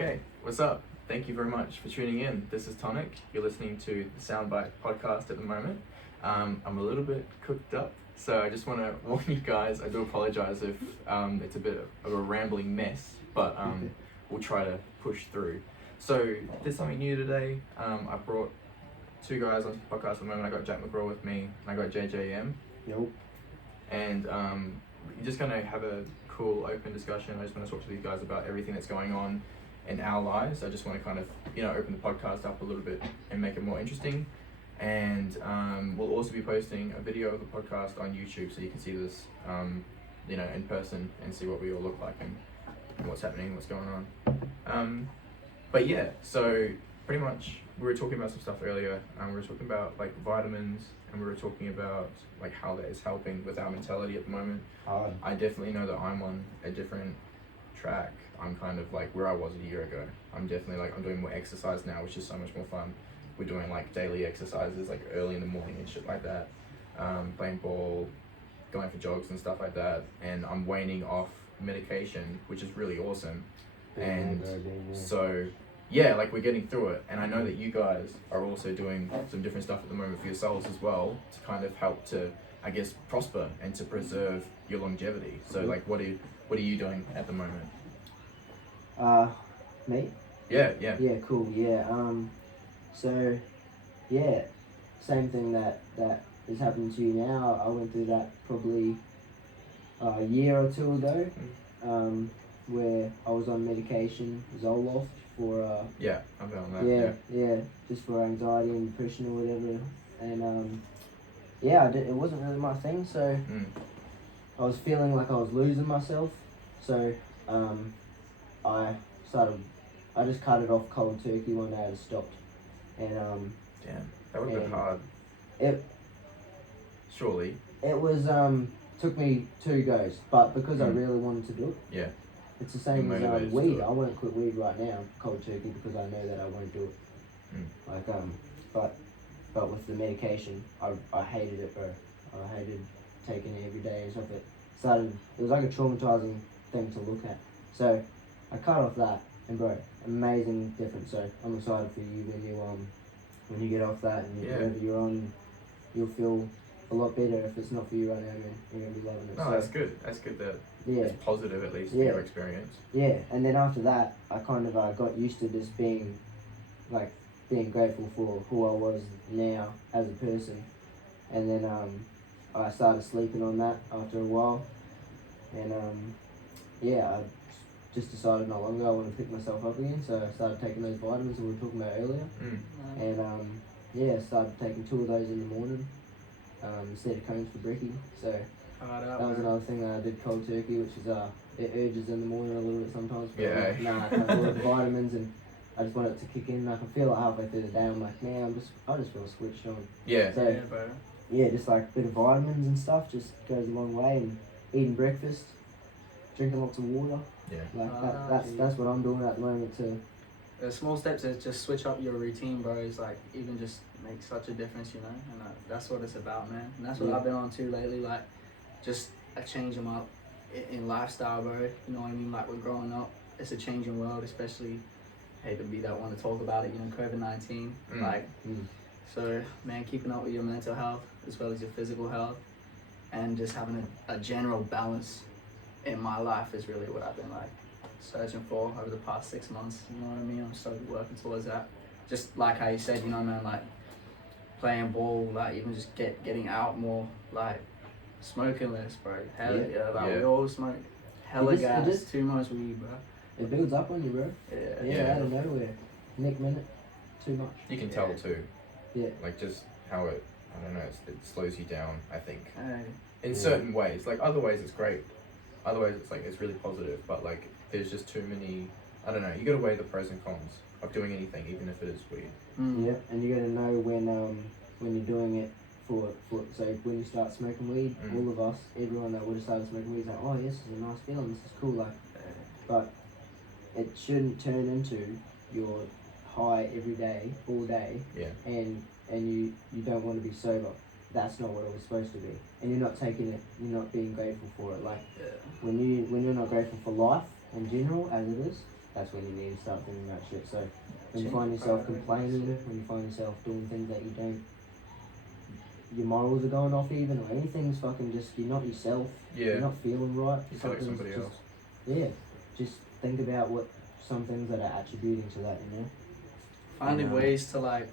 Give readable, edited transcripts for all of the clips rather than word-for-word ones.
Okay, what's up? Thank you very much for tuning in. This is Tonic. You're listening to the Soundbite podcast at the moment. I'm a little bit cooked up, so I just want to warn you guys. I do apologize if it's a bit of a rambling mess, but we'll try to push through. So there's something new today. I brought two guys onto the podcast at the moment. I got Jack Magraw with me, and I got JJM. Nope. And we're just going to have a cool open discussion. I just want to talk to these guys about everything that's going on in our lives. I just want to kind of, open the podcast up a little bit and make it more interesting. And we'll also be posting a video of the podcast on YouTube so you can see this, in person and see what we all look like and what's happening, what's going on. But yeah, so pretty much we were talking about some stuff earlier. We were talking about like vitamins, and we were talking about like how that is helping with our mentality at the moment. I definitely know that I'm on a different track. I'm kind of like where I was a year ago. I'm definitely like, I'm doing more exercise now, which is so much more fun. We're doing like daily exercises like early in the morning and shit like that. Playing ball, going for jogs and stuff like that. And I'm waning off medication, which is really awesome. And so yeah, like we're getting through it. And I know that you guys are also doing some different stuff at the moment for yourselves as well to kind of help to, I guess, prosper and to preserve your longevity. So like what are you doing at the moment? Me? Yeah. Yeah, cool, yeah. So, yeah, same thing that is happening to you now. I went through that probably a year or two ago, where I was on medication, Zoloft, for yeah, I'm on that. Yeah, just for anxiety and depression or whatever. And it wasn't really my thing, so I was feeling like I was losing myself. So I just cut it off cold turkey one day. I just stopped, and damn, that would have been hard. Surely. It was took me 2 goes, but because I really wanted to do it. Yeah. It's the same as weed. I won't quit weed right now, cold turkey, because I know that I won't do it. But with the medication, I hated it, bro. I hated taking it every day and stuff. It was like a traumatizing thing to look at. So I cut off that, and bro, amazing difference. So I'm excited for you when you get off that and whatever you're on, you'll feel a lot better. If it's not for you right now, man, you're gonna be loving it. No, so, that's good. That's good that it's positive at least in your experience. Yeah, and then after that, I kind of got used to just being grateful for who I was now as a person. And then I started sleeping on that after a while. And I just decided not long ago I want to pick myself up again. So I started taking those vitamins that we were talking about earlier. And started taking 2 of those in the morning instead of cones for brekkie. So that was another thing that I did cold turkey, which is it urges in the morning a little bit sometimes. But I can't do the vitamins, and I just want it to kick in. I can feel it halfway through the day. I'm like, man, I just feel switched on. Yeah. So, bro. Yeah, just like a bit of vitamins and stuff just goes a long way. And eating breakfast, drinking lots of water. Yeah. Like that's what I'm doing at the moment too. The small steps is just switch up your routine, bro. It's like even just makes such a difference, and that's what it's about, man. And that's what I've been on too lately, like just a change them up in lifestyle, bro. You know what I mean? Like we're growing up, it's a changing world, especially. Hate to be that one to talk about it, COVID-19. So man, keeping up with your mental health as well as your physical health, and just having a general balance in my life is really what I've been like searching for over the past 6 months. You know what I mean? I'm slowly working towards that. Just like how you said, man, like playing ball, like even just getting out more, like smoking less, bro. We all smoke hella gas, too much weed, bro. It builds up on you, bro. Yeah. Out of nowhere. Next minute, too much. You can tell too. Yeah. Like just how it slows you down, I think. In certain ways. Like other ways it's great. Other ways it's like it's really positive, but like there's just too many, I don't know, you gotta weigh the pros and cons of doing anything, even if it is weed. Yeah, and you gotta know when you're doing it for so when you start smoking weed, all of us, everyone that would have started smoking weed is like, oh yes, this is a nice feeling, this is cool, like, but it shouldn't turn into your high every day, all day, and you don't want to be sober. That's not what it was supposed to be, and you're not taking it, you're not being grateful for it. Like when you're not grateful for life in general as it is, that's when you need to start thinking about shit. So when you Change find yourself priorities. complaining, when you find yourself doing things that you don't, your morals are going off even, or anything's fucking just, you're not yourself, you're Yeah. not feeling right. You feel like something's somebody just- else. Yeah, just think about what some things that are attributing to that, you know? Finding Yeah. ways to like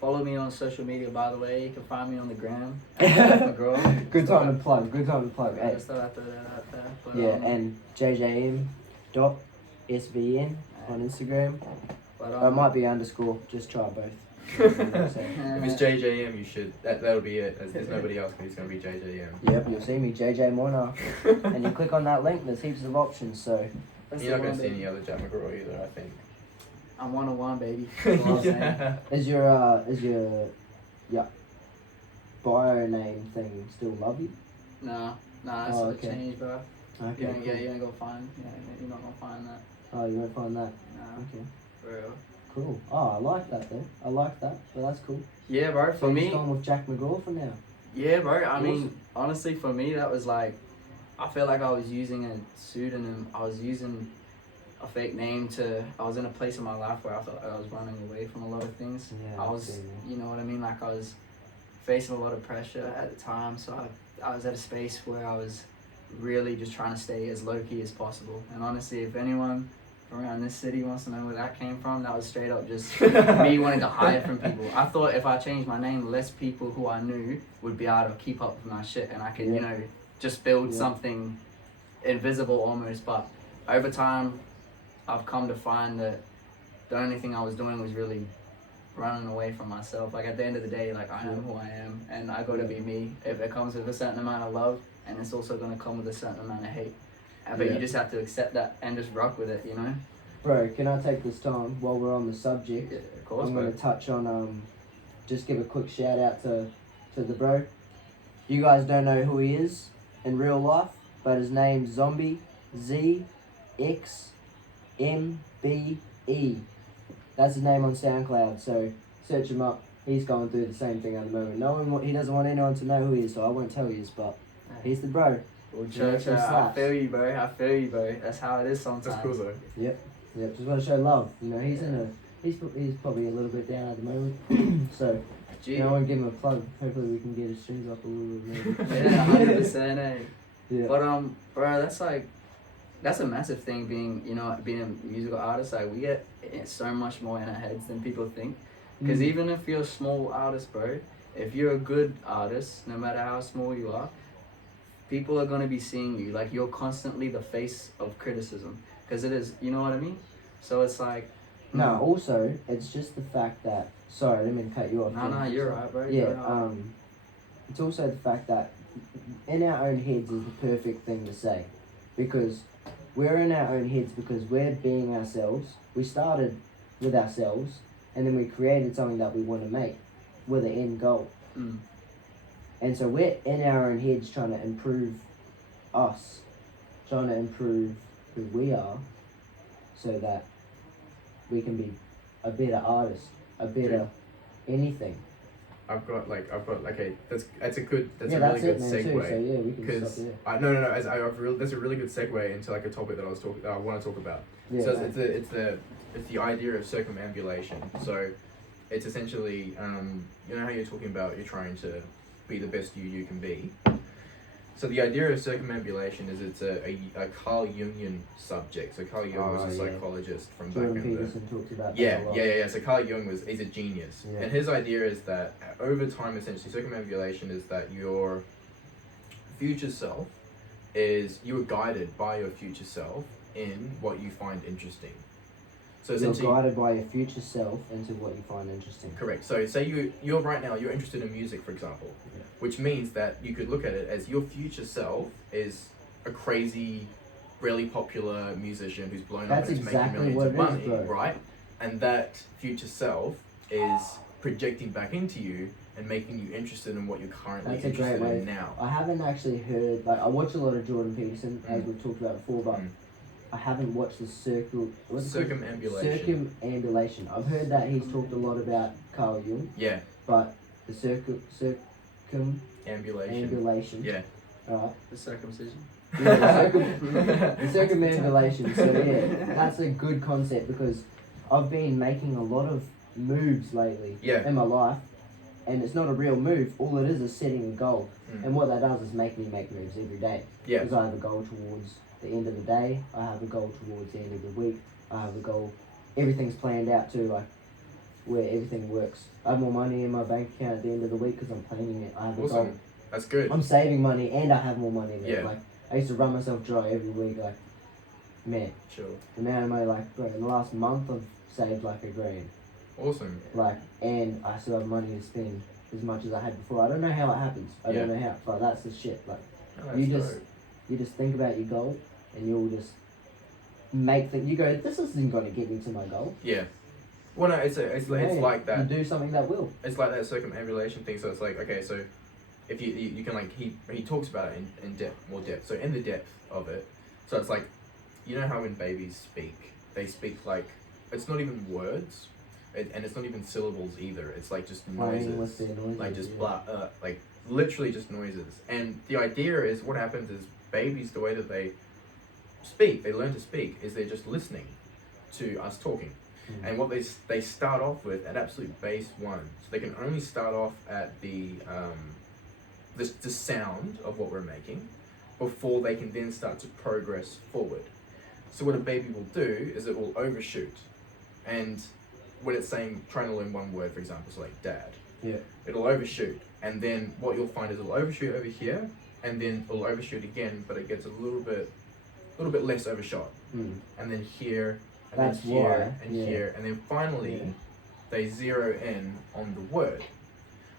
follow me on social media. By the way, you can find me on the gram. Magraw. Good time to plug, good time to plug. I Hey. just thought I'd throw that out there. But, Yeah, and JJM.SVN on Instagram. but, Or it might be underscore, just try both. So, If it's JJM, you should. That'll be it. There's nobody else, but it's gonna be JJM. yep, you'll see me, JJ Monar. And you click on that link, there's heaps of options, so. that's You're not the gonna one, see baby. any other Jack Magraw either, I think. I'm 101, baby. That's what I'm saying. Yeah. Is your bio name thing still Lovey? Nah, that's Oh, a okay. change, bro. Okay, You ain't, cool. you ain't gonna find. Yeah, you're not gonna find that. Oh, you won't find that? Nah, Okay, for real. cool. Oh, I like that though. I like that, but that's cool. Yeah, bro. So For you're me, just going with Jack McGraw for now? yeah, bro. I mean, Awesome. honestly, for me, that was like, I feel like I was using a pseudonym. I was using a fake name I was in a place in my life where I felt like I was running away from a lot of things. Yeah, I was, I see, man. you know what I mean? Like I was facing a lot of pressure at the time. So I was at a space where I was really just trying to stay as low-key as possible. And honestly, if anyone from around this city wants to know where that came from, that was straight up just me wanting to hide from people. I thought if I changed my name, less people who I knew would be able to keep up with my shit, and I could, you know, just build something invisible almost. But over time, I've come to find that the only thing I was doing was really running away from myself. Like at the end of the day, like I am who I am, and I gotta be me. If it comes with a certain amount of love, and it's also gonna come with a certain amount of hate. But you just have to accept that and just rock with it, you know? Bro, can I take this time while we're on the subject? Yeah, of course, I'm bro. going to touch on, just give a quick shout out to the bro. You guys don't know who he is in real life, but his name's Zombie ZXMBE. That's his name on SoundCloud, so search him up. He's going through the same thing at the moment. He doesn't want anyone to know who he is, so I won't tell you, but he's the bro. Well, Yeah, some I slaps. feel you, bro. I feel you, bro. That's how it is sometimes. That's cool though. Yep, just want to show love. You know, he's he's probably a little bit down at the moment, so Gee. you know, I want to give him a plug. Hopefully, we can get his strings up a little bit maybe. Yeah, 100%, eh? Yeah. But bro, that's a massive thing being a musical artist. Like we get so much more in our heads than people think. Because even if you're a small artist, bro, if you're a good artist, no matter how small you are, people are gonna be seeing you. Like you're constantly the face of criticism. Because it is, you know what I mean? So it's like. No, also it's just the fact that. Sorry, I didn't mean to cut you off. No, you're right, bro. Yeah. You're right. It's also the fact that in our own heads is the perfect thing to say, because we're in our own heads because we're being ourselves. We started with ourselves, and then we created something that we want to make with an end goal. Mm. And so we're in our own heads trying to improve us, trying to improve who we are, so that we can be a better artist, a better anything. I've got okay. That's a really good Man, segue. too, so yeah, we can Because stop there. that's a really good segue into like a topic that I want to talk about. Yeah, So man. it's the idea of circumambulation. So it's essentially you know how you're talking about you're trying to be the best you can be. So the idea of circumambulation is it's a Carl Jungian subject. So Carl Jung was a psychologist from Jordan back in the Peterson talks about yeah, that a lot. yeah. So Carl Jung he's a genius, Yeah. and his idea is that over time, essentially, circumambulation is that your future self you are guided by your future self in what you find interesting. So You're essentially, guided by your future self into what you find interesting. correct. So say you're right now you're interested in music, for example, which means that you could look at it as your future self is a crazy, really popular musician who's blown That's up and is exactly making millions what of it is, money, bro. right? And that future self is projecting back into you and making you interested in what you're currently That's a great interested way. in now. I haven't actually heard, I watch a lot of Jordan Peterson, as we've talked about before, but I haven't watched the Circumambulation. Circumambulation. I've heard that he's talked a lot about Carl Jung, Yeah, but the circumambulation. ambulation. Yeah. Alright. The circumcision. Yeah, the circumambulation. So yeah, that's a good concept because I've been making a lot of moves lately in my life, and it's not a real move. All it is setting a goal, and what that does is make me make moves every day. Because I have a goal towards the end of the day. I have a goal towards the end of the week. I have a goal. Everything's planned out too, like where everything works. I have more money in my bank account at the end of the week because I'm planning it. I have a goal. That's good. I'm saving money and I have more money there. Yeah. Like I used to run myself dry every week. Like, man, Sure. the amount of money, like, bro, in the last month I've saved like $1,000. Awesome. Like, and I still have money to spend as much as I had before. I don't know how it happens. I don't know how, but that's the shit. Like, you just think about your goal and you'll just make things. You go, this isn't going to get me to my goal. Yeah. Well, no, it's like that. You do something that will. It's like that circumambulation thing. So it's like, okay, so if you can, like, he talks about it in depth, more depth. So in the depth of it, so it's like, you know how when babies speak, they speak like, it's not even words, and it's not even syllables either. It's like just noises, like just blah, like literally just noises. And the idea is, what happens is babies, the way that they speak, they learn to speak, is they're just listening to us talking. And what they start off with at absolute base one, so they can only start off at the sound of what we're making before they can then start to progress forward. So what a baby will do is it will overshoot, and when it's trying to learn one word, for example, so like dad, it'll overshoot, and then what you'll find is it'll overshoot over here, and then it'll overshoot again, but it gets a little bit less overshot, and then here. And that's then here, why. and here, and then finally they zero in on the word.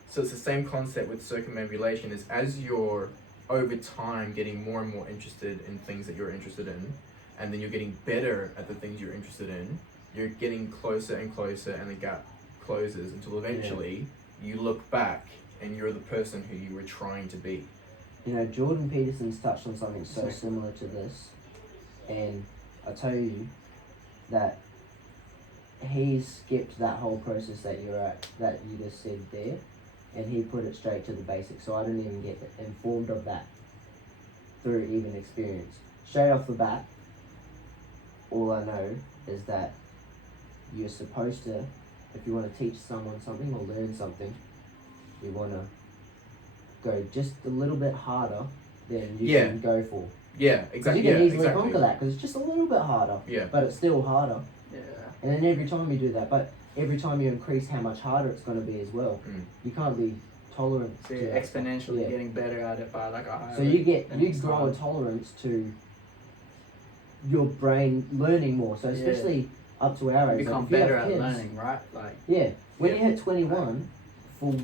So it's the same concept with circumambulation, is as you're over time getting more and more interested in things that you're interested in, and then you're getting better at the things you're interested in, you're getting closer and closer, and the gap closes until eventually you look back and you're the person who you were trying to be. You know, Jordan Peterson's touched on something so similar to this, and I tell you that he skipped that whole process that you just said there, and he put it straight to the basics. So I didn't even get informed of that through even experience. Straight off the bat, all I know is that you're supposed to, if you want to teach someone something or learn something, you want to go just a little bit harder than you can go for. Yeah, exactly. You can easily conquer that because it's just a little bit harder. Yeah. But it's still harder. Yeah. And then every time you do that, but every time you increase how much harder it's going to be as well. You can't be tolerant. So you're exponentially getting better at it by like a higher. So you grow a tolerance to your brain learning more. So especially up to our age, you become better at learning, right? Like when you hit 21,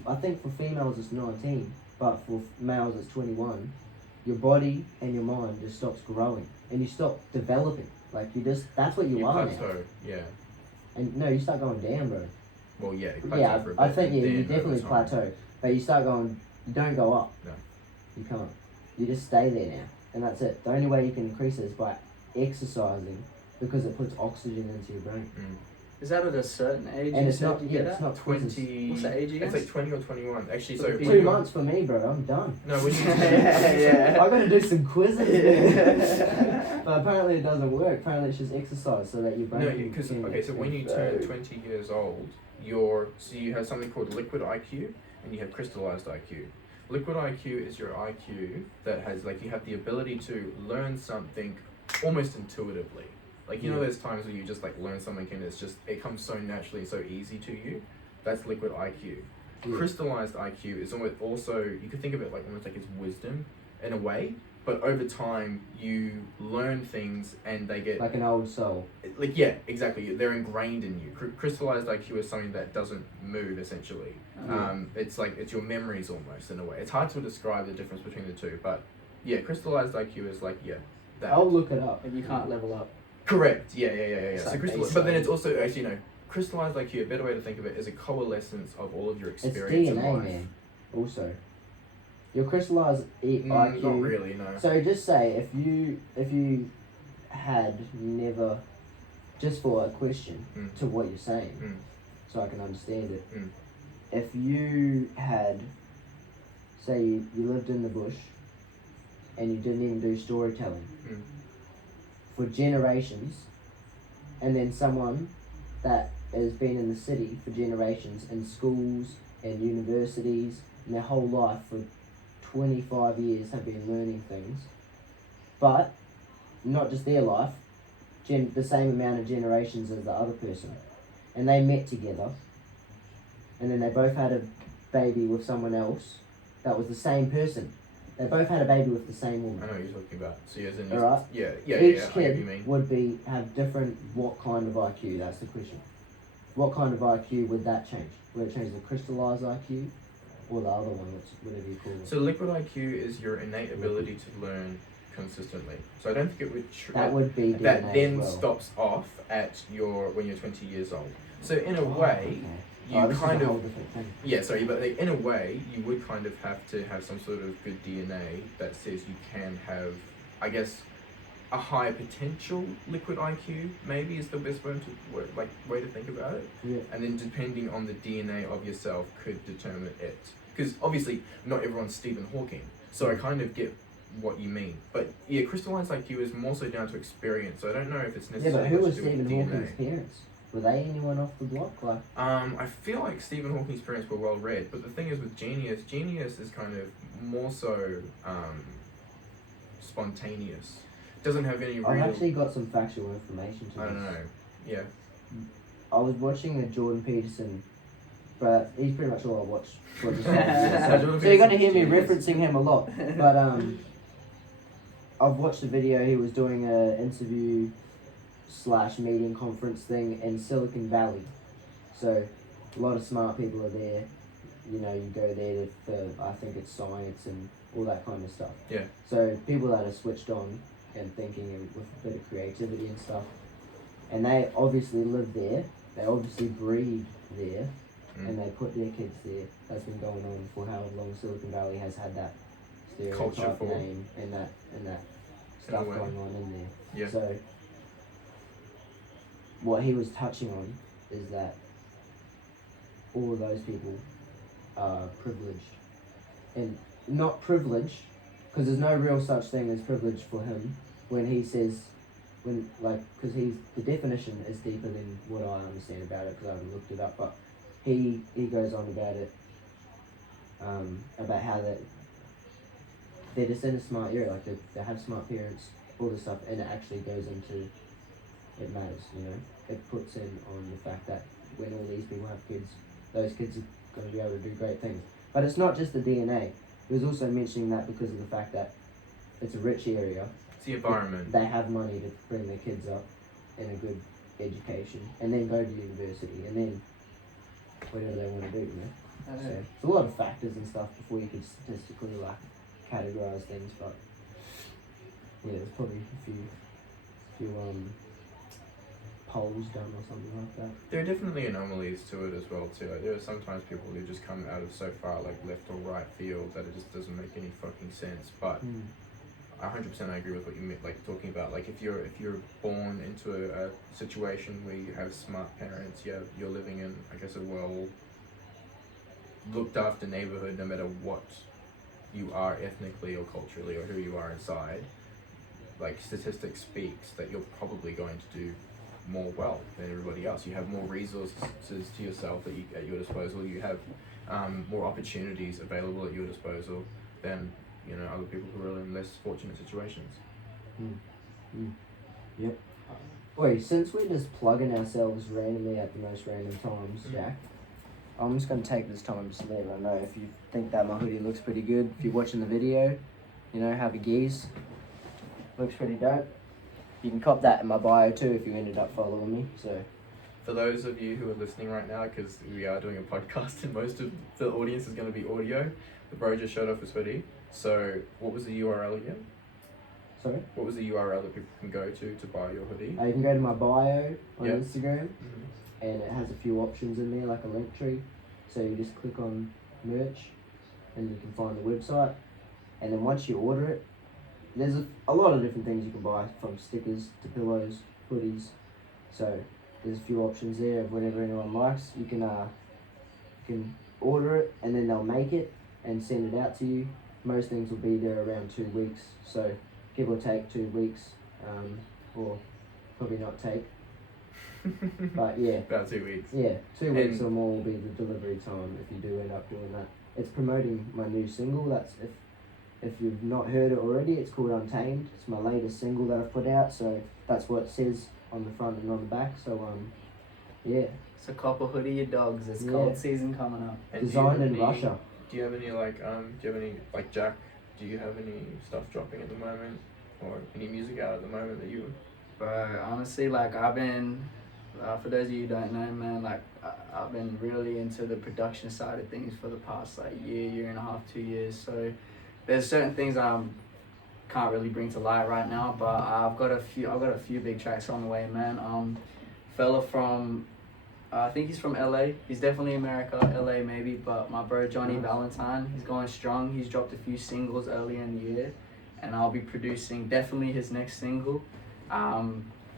I think for females it's 19, but for males it's 21. Your body and your mind just stops growing, and you stop developing. Like that's what you are plateau, now. And no, you start going down, bro. Well, you plateau for a bit, I think you definitely plateau, but you start going. You don't go up. No. You can't. You just stay there now, and that's it. The only way you can increase it is by exercising, because it puts oxygen into your brain. Is that at a certain age? And it's not. It's not 20. What's the age again? It's like 20 or 21. Actually, so 2 months for me, bro. I'm done. No, when you I gotta do some quizzes. But apparently it doesn't work. Apparently it's just exercise so that your brain. No, because so when you turn 20 years old, you have something called liquid IQ and you have crystallized IQ. Liquid IQ is your IQ that has you have the ability to learn something almost intuitively. Like, you know, there's times where you just learn something and it comes so naturally, so easy to you. That's liquid IQ. Crystallized IQ is almost also, you could think of it almost like it's wisdom in a way, but over time you learn things and they get like an old soul. Exactly. They're ingrained in you. Crystallized IQ is something that doesn't move essentially. It's your memories almost in a way. It's hard to describe the difference between the two, but crystallized IQ is that. I'll look it up. And you can't level up. Correct. Yeah. So but then it's also actually, crystallized IQ, a better way to think of it, is a coalescence of all of your experience in life. It's DNA, man. Also, your crystallized IQ. Not really, no. So just say if you had never, just for a question to what you're saying, so I can understand it. If you had, say you lived in the bush, and you didn't even do storytelling Mm. for generations, and then someone that has been in the city for generations in schools and universities and their whole life for 25 years have been learning things, but not just their life, the same amount of generations as the other person, and they met together, and then they both had a baby with someone else that was the same person. They both had a baby with the same I woman. know what you're talking about. So as in, Alright. yeah, Each I get what kid you mean. would have different. What kind of IQ? That's the question. What kind of IQ would that change? Would it change the crystallized IQ, or the other one, whatever you call it? So liquid IQ is your innate ability to learn consistently. So I don't think it would. That would be DNA that then as well. stops off at when you're 20 years old. So in a way, okay. you this kind is a whole of different thing. yeah. Sorry, but like, in a way, you would kind of have to have some sort of good DNA that says you can have, I guess, a high potential liquid IQ. Maybe is the best way to think about it. Yeah. And then depending on the DNA of yourself could determine it. Because obviously not everyone's Stephen Hawking. So I kind of get what you mean. But yeah, crystallized IQ is more so down to experience. So I don't know if it's Yeah, necessarily but who much was to do with Stephen DNA. Hawking's parents? Were they anyone off the block? Like, I feel like Stephen Hawking's parents were well read, but the thing is with Genius is kind of more so spontaneous. Doesn't have any real. I've actually got some factual information to I this. don't know. Yeah. I was watching a Jordan Peterson, but he's pretty much all I watch. Jordan So you're gonna hear me Peterson's referencing him a lot. But I've watched a video. He was doing a interview / meeting conference thing in Silicon Valley. So a lot of smart people are there. You know, you go there for I think it's science and all that kind of stuff. Yeah. So people that are switched on and thinking and with a bit of creativity and stuff. And they obviously live there. They obviously breed there. And they put their kids there. That's been going on for how long Silicon Valley has had that stereotype for name and that stuff way. going on in there. Yeah. So what he was touching on is that all of those people are privileged. And not privileged, because there's no real such thing as privilege for him when he says, because the definition is deeper than what I understand about it, because I haven't looked it up, but he goes on about it, about how they're just in a smart area, like they have smart parents, all this stuff, and it actually goes into, it matters, you know, it puts in on the fact that when all these people have kids, those kids are going to be able to do great things. But it's not just the DNA. He was also mentioning that because of the fact that it's a rich area. It's the environment. They have money to bring their kids up in a good education and then go to university and then whatever they want to do, you know. So it's a lot of factors and stuff before you could statistically categorize things, but yeah, there's probably a few polls done or something like that. There are definitely anomalies to it as well too. Like, there are sometimes people who just come out of so far left or right field that it just doesn't make any fucking sense. But 100% I agree with what you meant, like talking about like if you're born into a situation where you have smart parents, you're living in I guess a well looked after neighborhood, no matter what you are ethnically or culturally or who you are inside. Like statistics speaks that you're probably going to do more wealth than everybody else. You have more resources to yourself at your disposal. You have more opportunities available at your disposal than other people who are in less fortunate situations. Yep. Wait, since we're just plugging ourselves randomly at the most random times, Jack, I'm just going to take this time to let everyone know if you think that my hoodie looks pretty good. If you're watching the video, have a geese. Looks pretty dope. You can cop that in my bio too if you ended up following me. So, for those of you who are listening right now, because we are doing a podcast and most of the audience is going to be audio, the bro just showed off his hoodie. So, what was the URL again? Sorry? What was the URL that people can go to buy your hoodie? You can go to my bio on Instagram, Mm-hmm. and it has a few options in there, like a link tree. So you just click on merch, and you can find the website. And then once you order it, there's a lot of different things you can buy, from stickers to pillows, hoodies. So there's a few options there of whatever anyone likes. You can order it, and then they'll make it and send it out to you. most things will be there around 2 weeks. So give or take 2 weeks, or probably not take. But yeah, About 2 weeks. yeah, 2 weeks And- or more will be the delivery time if you do end up doing that. It's promoting my new single. That's if you've not heard it already, it's called Untamed. It's my latest single that I've put out. So that's what it says on the front and on the back. So yeah, It's a couple hoodie your dogs. It's Yeah. cold season coming up. And do you designed have in any- Russia. Do you have any like Jack? Do you have any stuff dropping at the moment, or any music out at the moment that you? But honestly, like I've been, for those of you who don't know, man, like I've been really into the production side of things for the past like year and a half, 2 years. So there's certain things I can't really bring to light right now, but I've got a few big tracks on the way, man. Fella from, I think he's from LA. He's definitely America, LA maybe, but my bro Johnny Nice. Valentine, he's going strong. He's dropped a few singles earlier in the year, and I'll be producing definitely his next single.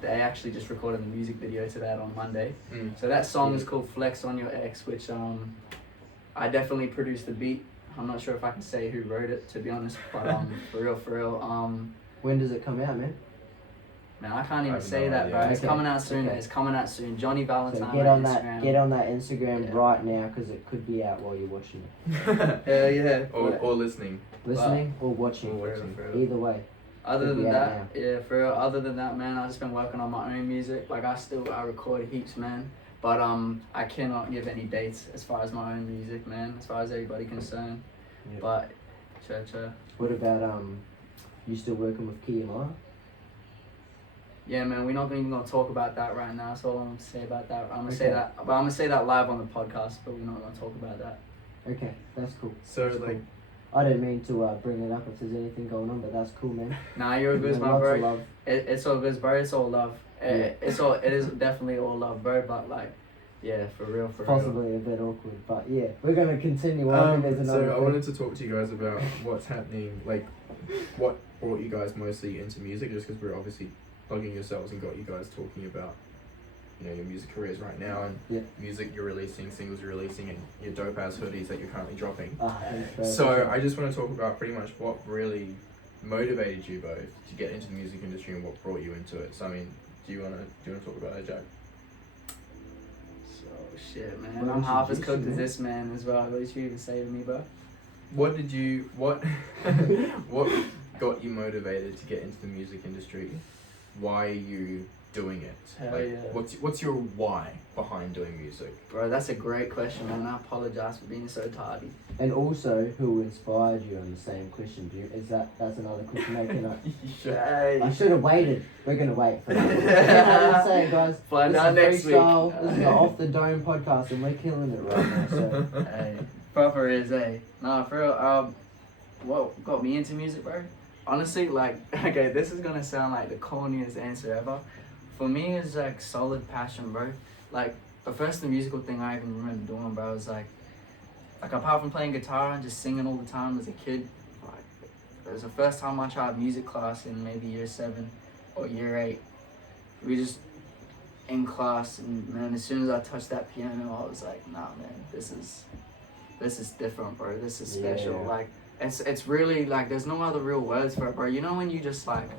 They actually just recorded the music video to that on Monday. So that song is called Flex on Your Ex, which I definitely produced the beat. I'm not sure if I can say who wrote it, to be honest, but for real, When does it come out, man? man, I can't I even have say no that, idea. bro. It's Okay, coming out soon. okay. It's coming out soon. Johnny Valentine. So get on Instagram. that Instagram Yeah. right now, because it could be out while you're watching it, Hell yeah. or listening. listening or watching. Or watching. For real. Either way. Other Could than be out that, yeah, for real. Other than that, man, I've just been working on my own music. Like I record heaps, man. But I cannot give any dates as far as my own music, man. As far as everybody concerned. Yep. But, What about you still working with Kiyamara? yeah, man, we're not even gonna talk about that right now. That's all I'm gonna say about that. I'm gonna say Okay. that, but I'm gonna say that live on the podcast. But we're not gonna talk about that. Okay, that's cool. So That's like, cool. I didn't mean to bring it up if there's anything going on, but that's cool, man. Nah, you're good, my Lots of bro. love. It's all good, bro. It's all love. Yeah. It is definitely all love, bro. But like, yeah, for real. Possibly a bit awkward, but yeah, we're gonna continue on. There's another so I thing. wanted to talk to you guys about what's happening, like what brought you guys mostly into music, just because we're obviously plugging yourselves and got you guys talking about, you know, your music careers right now and Yeah. music you're releasing, singles you're releasing, and your dope ass hoodies that you're currently dropping. Thanks, bro. So I just want to talk about pretty much what really motivated you both to get into the music industry and what brought you into it. So I mean, do you wanna talk about that, Jack? So shit, man. Well, I'm half as introduce cooked you, as man. this man as well. What did you even say to me, bro? What what got you motivated to get into the music industry? Why are you doing it? Hell like, yeah. what's your why behind doing music? Bro, that's a great question, man. I apologize for being so tardy. And also, who inspired you on the same question? That's another question making up. Hey. I should have waited. We're gonna wait for that. I didn't say, guys. Find this out is next week. freestyle. This is an off the dome podcast, and we're killing it right now. So Hey, proper is nah, for real. What got me into music, bro? Honestly, like, okay, this is gonna sound like the corniest answer ever. For me, it's like solid passion, bro. Like the musical thing I even remember doing, bro, was like apart from playing guitar and just singing all the time as a kid, like it was the first time I tried music class in maybe year 7 or year 8. We just in class, and man, as soon as I touched that piano, I was like, nah, man, this is different, bro. This is special. Yeah. Like, it's really like there's no other real words for it, bro. You know when you just like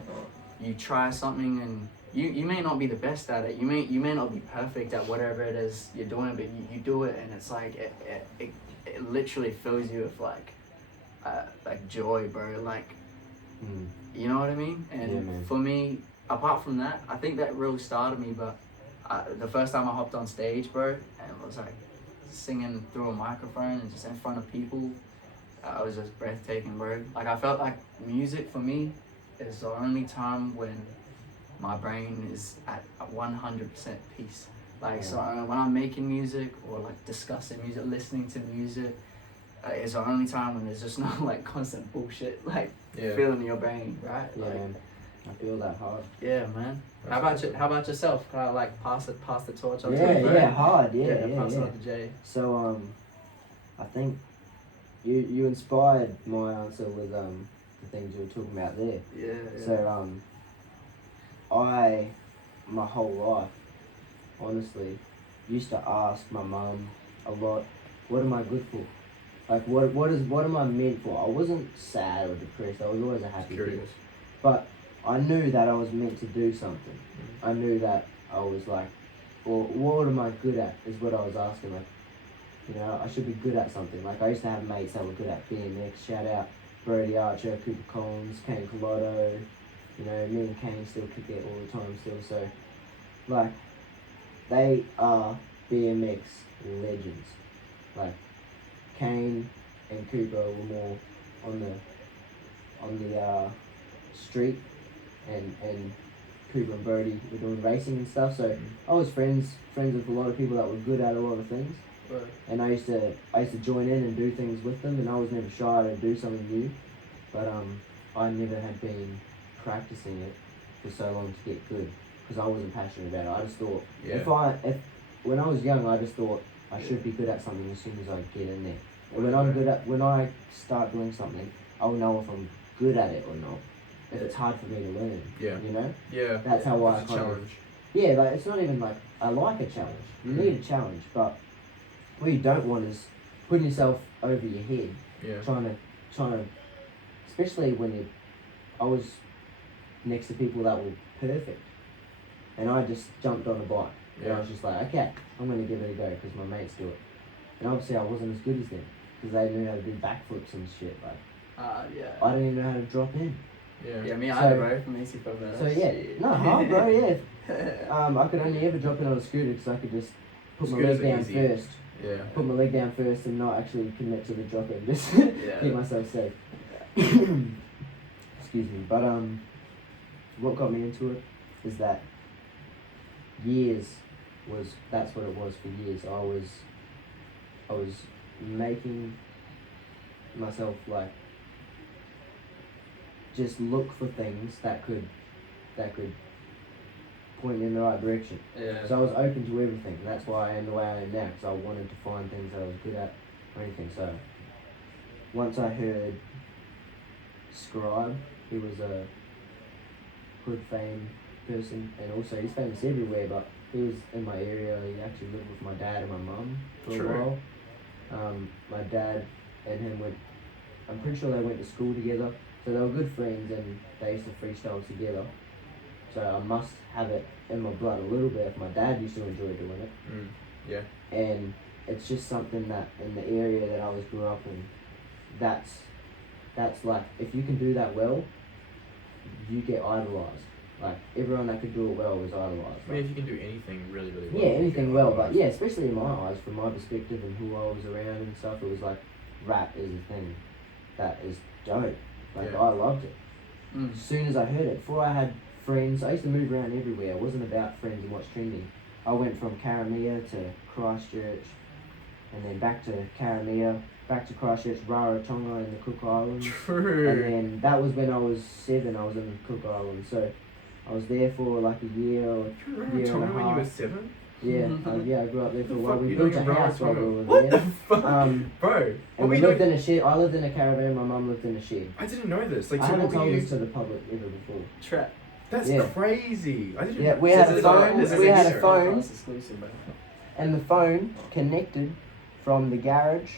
you try something and you may not be the best at it. You may not be perfect at whatever it is you're doing, but you do it, and it's like it literally fills you with like joy, bro. Like, you know what I mean? And Yeah, man. for me, apart from that, I think that really started me. But the first time I hopped on stage, bro, and was like singing through a microphone and just in front of people, I was just breathtaking, bro. Like I felt like music for me is the only time when my brain is at 100% peace. Like, so when I'm making music or like discussing music, listening to music, it's the only time when there's just no like constant bullshit like feeling in your brain, right? yeah, Like, man, I feel that hard. yeah, man. How about yourself? Can I like pass the torch on to Yeah, you, bro? yeah, hard. Yeah, Yeah. pass it on to Jay. So I think you inspired my answer with the things you were talking about there. Yeah. So I my whole life, honestly, used to ask my mum a lot, what am I good for? Like what am I meant for? I wasn't sad or depressed. I was always a happy kid. Curious. But I knew that I was meant to do something. Mm. I knew that I was like, or what am I good at is what I was asking. Like, you know, I should be good at something. Like I used to have mates that were good at BMX. Shout out Brody Archer, Cooper Collins, Kane Collotto. You know, me and Kane still kick it all the time still. So, like, they are BMX legends. Like, Kane and Cooper were more on the street, and Cooper and Brody were doing racing and stuff. So I was friends with a lot of people that were good at a lot of things. Right. And I used to join in and do things with them, and I was never shy to do something new. But I never had been practicing it for so long to get good because I wasn't passionate about it. I just thought if when I was young, I just thought I should be good at something as soon as I get in there. And when I start doing something, I'll know if I'm good at it or not. If it's hard for me to learn, you know. Yeah. That's how I It's a challenge. Yeah, like it's not even like I like a challenge. You need a challenge, but what you don't want is putting yourself over your head. Yeah. Trying to, especially when I was next to people that were perfect, and I just jumped on a bike. And I was just like, okay, I'm gonna give it a go because my mates do it, and obviously I wasn't as good as them because they knew how to do backflips and shit. Like, Yeah. I didn't even know how to drop in. Yeah. Yeah, me So- either, bro. It makes you feel better. So yeah, Shit. no hard, bro. Yeah. I could only ever drop in on a scooter because I could just put my leg Scooters are down easy. first. Yeah. Put my leg down first and not actually commit to the drop in. Just Yeah. keep myself safe. Excuse me. But what got me into it is that that's what it was for years. I was making myself like just look for things that could point me in the right direction. Yeah. So I was open to everything, and that's why I am the way I am now, because I wanted to find things that I was good at or anything. So once I heard Scribe, he was a hood fame person, and also he's famous everywhere, but he was in my area. He actually lived with my dad and my mum for a while. My dad and him I'm pretty sure they went to school together, so they were good friends, and they used to freestyle together. So I must have it in my blood a little bit if my dad used to enjoy doing it. Yeah. And it's just something that in the area that I grew up in, that's like, if you can do that well, you get idolized. Like, everyone that could do it well was idolized. I mean, if you can do anything really, really well. Yeah, you anything get well, idolized. but yeah, especially in my eyes, from my perspective and who I was around and stuff, it was like, rap is a thing that is dope. Like, Yeah. I loved it. Mm. As soon as I heard it, before I had friends, I used to move around everywhere. It wasn't about friends and what's trending. I went from Karamea to Christchurch, and then back to Karamea, back to Christchurch, Rarotonga in the Cook Islands. True. And then that was when I was 7, I was in the Cook Islands. So I was there for like a year or You remember year and a Tommy when you were half. 7? Yeah, I grew up there for a while. Fuck, We you built don't a even house while we remember were What there. the fuck? Bro, what And were we you lived doing? in a shed. I lived in a caravan, my mum lived in a shed. I didn't know this. Like, I so haven't what were told you... this to the public ever before. Trap. That's Yeah. crazy. I didn't... Yeah, we This had a is phone, this is we had a extra. phone. Podcast exclusive, bro. And the phone connected from the garage,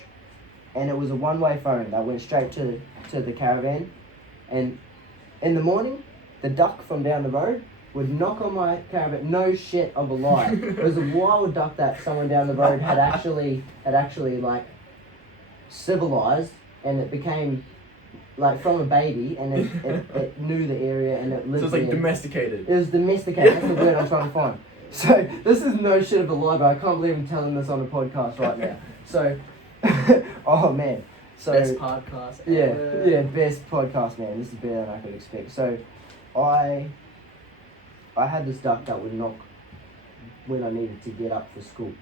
and it was a one-way phone that went straight to the caravan. And in the morning, the duck from down the road would knock on my caravan. No shit of a lie. It was a wild duck that someone down the road had actually like civilized, and it became like from a baby, and it knew the area, and it lived So it's like there. domesticated. It was domesticated. That's the word I'm trying to find. So this is no shit of a lie, but I can't believe I'm telling this on a podcast right now. So, oh man. So Best podcast ever. yeah, best podcast, man. This is better than I could expect. So, I had this duck that would knock when I needed to get up for school.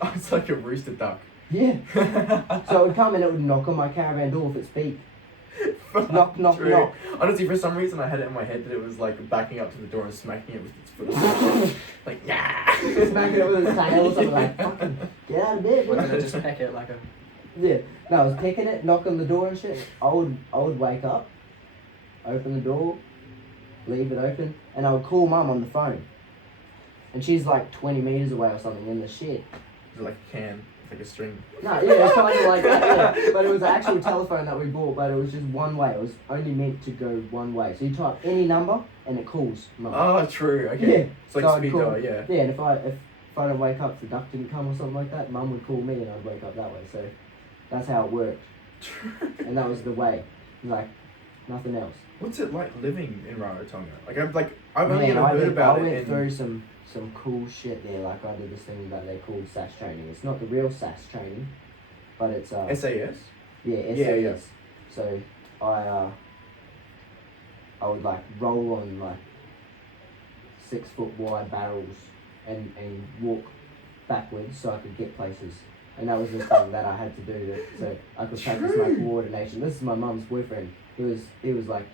Oh, it's like a rooster duck. Yeah. So it would come and it would knock on my caravan door with its beak. Knock, knock, True. knock. Honestly, for some reason, I had it in my head that it was like backing up to the door and smacking it with its foot. Like, yeah. Smacking it with its tail or something, like, fucking get out of bed, We're bro. gonna just peck it like a. Yeah. No, I was picking it, knocking the door and shit. I would wake up, open the door, leave it open, and I would call mum on the phone. And she's like 20 meters away or something in the shed. Is it like a can? Like a string. No, yeah, it's kind of like that, yeah. But it was an actual telephone that we bought, but it was just one way. It was only meant to go one way. So you type any number and it calls Mum. Oh, true. Okay. Yeah. It's like So I'd speed call- dial, yeah. Yeah, and if I don't wake up, if the duck didn't come or something like that, Mum would call me and I'd wake up that way. So that's how it worked. And that was the way. Like, nothing else. What's it like living in Rarotonga? I've only Man, ever heard about I it. went through some cool shit there. Like I did this thing that they call SAS training. It's not the real SAS training, but it's SAS. yeah, SAS. Yeah. So I would like roll on like 6 foot wide barrels and walk backwards so I could get places. And that was the thing that I had to do so I could practice my coordination. This is my mum's boyfriend. He was like,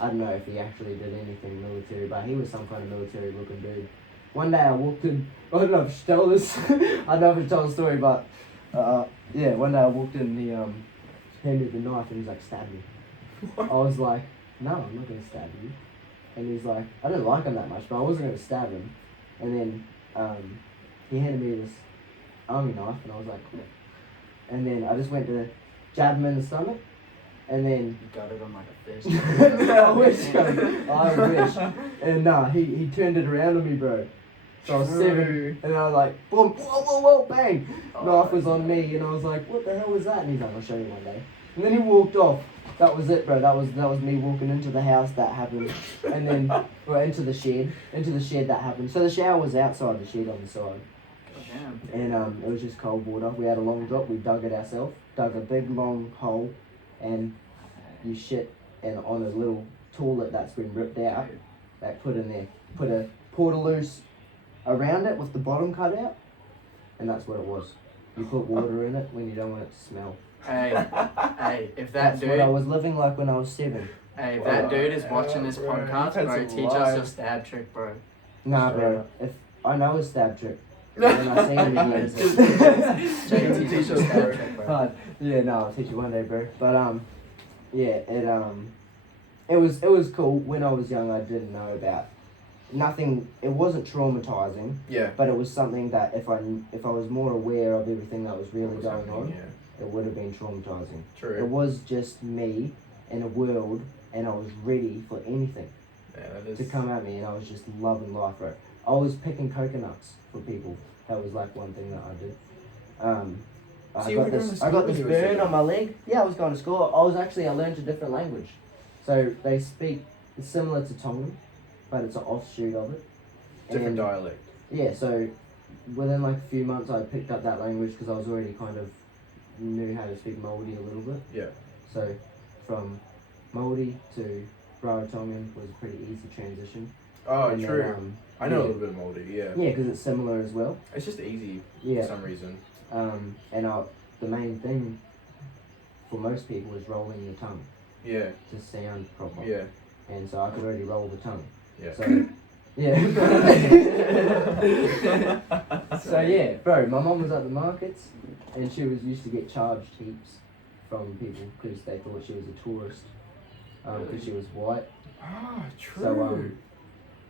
I don't know if he actually did anything military, but he was some kind of military looking dude. One day I walked in, I don't know if I should tell this, I don't know if I should tell the story, but yeah, one day I walked in and he handed the knife and he's like, stab me. What? I was like, no, I'm not going to stab you. And he's like, I didn't like him that much, but I wasn't going to stab him. And then he handed me this army knife and I was like, cool. And then I just went to jab him in the stomach. And then You got it on like a fish. I wish. I wish. And he turned it around on me, bro. So I was 7, and I was like, boom, whoa, bang. Knife was on me, and I was like, what the hell was that? And he's like, I'll show you one day. And then he walked off. That was it, bro. That was me walking into the house. That happened, and then into the shed. That happened. So the shower was outside the shed on the side, Damn. and it was just cold water. We had a long drop. We dug it ourselves. Dug a big long hole, and you shit and on a little toilet that's been ripped out. They put in there. Put a portaloose around it with the bottom cut out, and that's what it was. You put water in it when you don't want it to smell. Hey, if That's what I was living like when I was 7. Hey, if that dude is watching this bro, podcast, you've had bro, some teach us your lives. stab trick, bro. Nah, Straight bro. up. If I know a stab trick, when I see him again, Straight teach us your stab trick, bro. yeah, no, I'll teach you one day, bro. But yeah, it was cool. When I was young, I didn't know about nothing. It wasn't traumatizing, Yeah. but it was something that if I was more aware of everything that was really What was going happening, on, Yeah. it would have been traumatizing. It True. was just me in a world, and I was ready for anything Yeah, that is. to come at me, and I was just loving life, bro. I was picking coconuts for people. That was like one thing that I did. So I you got were going to this. school I got when this you were burn 7? on my leg. Yeah, I was going to school. I learned a different language. So they speak. It's similar to Tongan, but it's an offshoot of it. Different And, dialect. Yeah, so within like a few months, I picked up that language because I was already kind of knew how to speak Māori a little bit. Yeah. So from Māori to Rarotongan was a pretty easy transition. Oh, And true. Then, I know a yeah. little bit of Māori, yeah. Yeah, because it's similar as well. It's just easy Yeah. for some reason. And the main thing for most people is rolling your tongue Yeah. to sound proper. Yeah. And so I could already roll the tongue. Yeah. So, yeah. So yeah, bro, my mum was at the markets and she was used to get charged heaps from people because they thought she was a tourist because she was white. Ah, true. So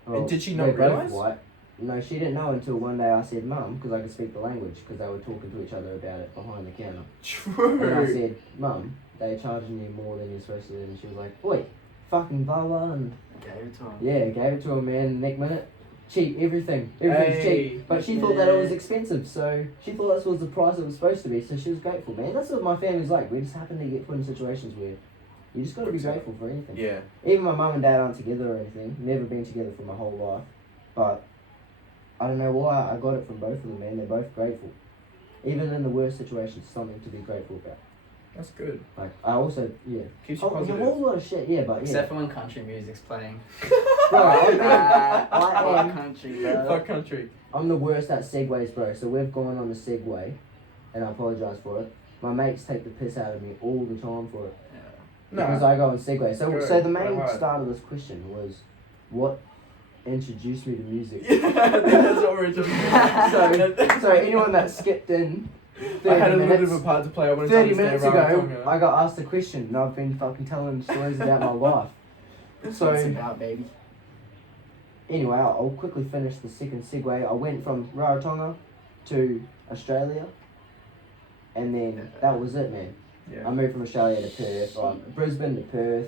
well, And did she we're not both realise? white. No, she didn't know until one day I said mum because I could speak the language because they were talking to each other about it behind the counter. True. And I said, mum, they're charging you more than you're supposed to. And she was like, oi, fucking blah blah. And Gave it to him. yeah, gave it to her, man. Next minute, cheap, everything's cheap. But she thought that it was expensive, so she thought that was the price it was supposed to be. So she was grateful, man. That's what my family's like. We just happen to get put in situations where you just got to be grateful for anything. Yeah. Even my mum and dad aren't together or anything. Never been together for my whole life. But I don't know why I got it from both of them, man. They're both grateful. Even in the worst situations, something to be grateful about. That's good. Like, I also, yeah. Keeps you A positive. whole lot of shit, yeah, but yeah. Except for when country music's playing. Bro, I Fuck am. country, bro. Fuck country. I'm the worst at segways, bro. So we've gone on a segway, and I apologise for it. My mates take the piss out of me all the time for it because I go on segway. So, Good. so the main Right. start of this question was, what introduced me to music? Yeah, that's what we're talking about. So anyone that skipped in 30 I had a little minutes, bit of a part to play. I wanted 30 to minutes understand ago, Rarotonga. I got asked a question, and I've been fucking telling stories about my life. It's So about, baby. anyway, I'll quickly finish the second segue. I went from Rarotonga to Australia, and then that was it, man. Yeah. I moved from Australia to Perth, or Brisbane to Perth,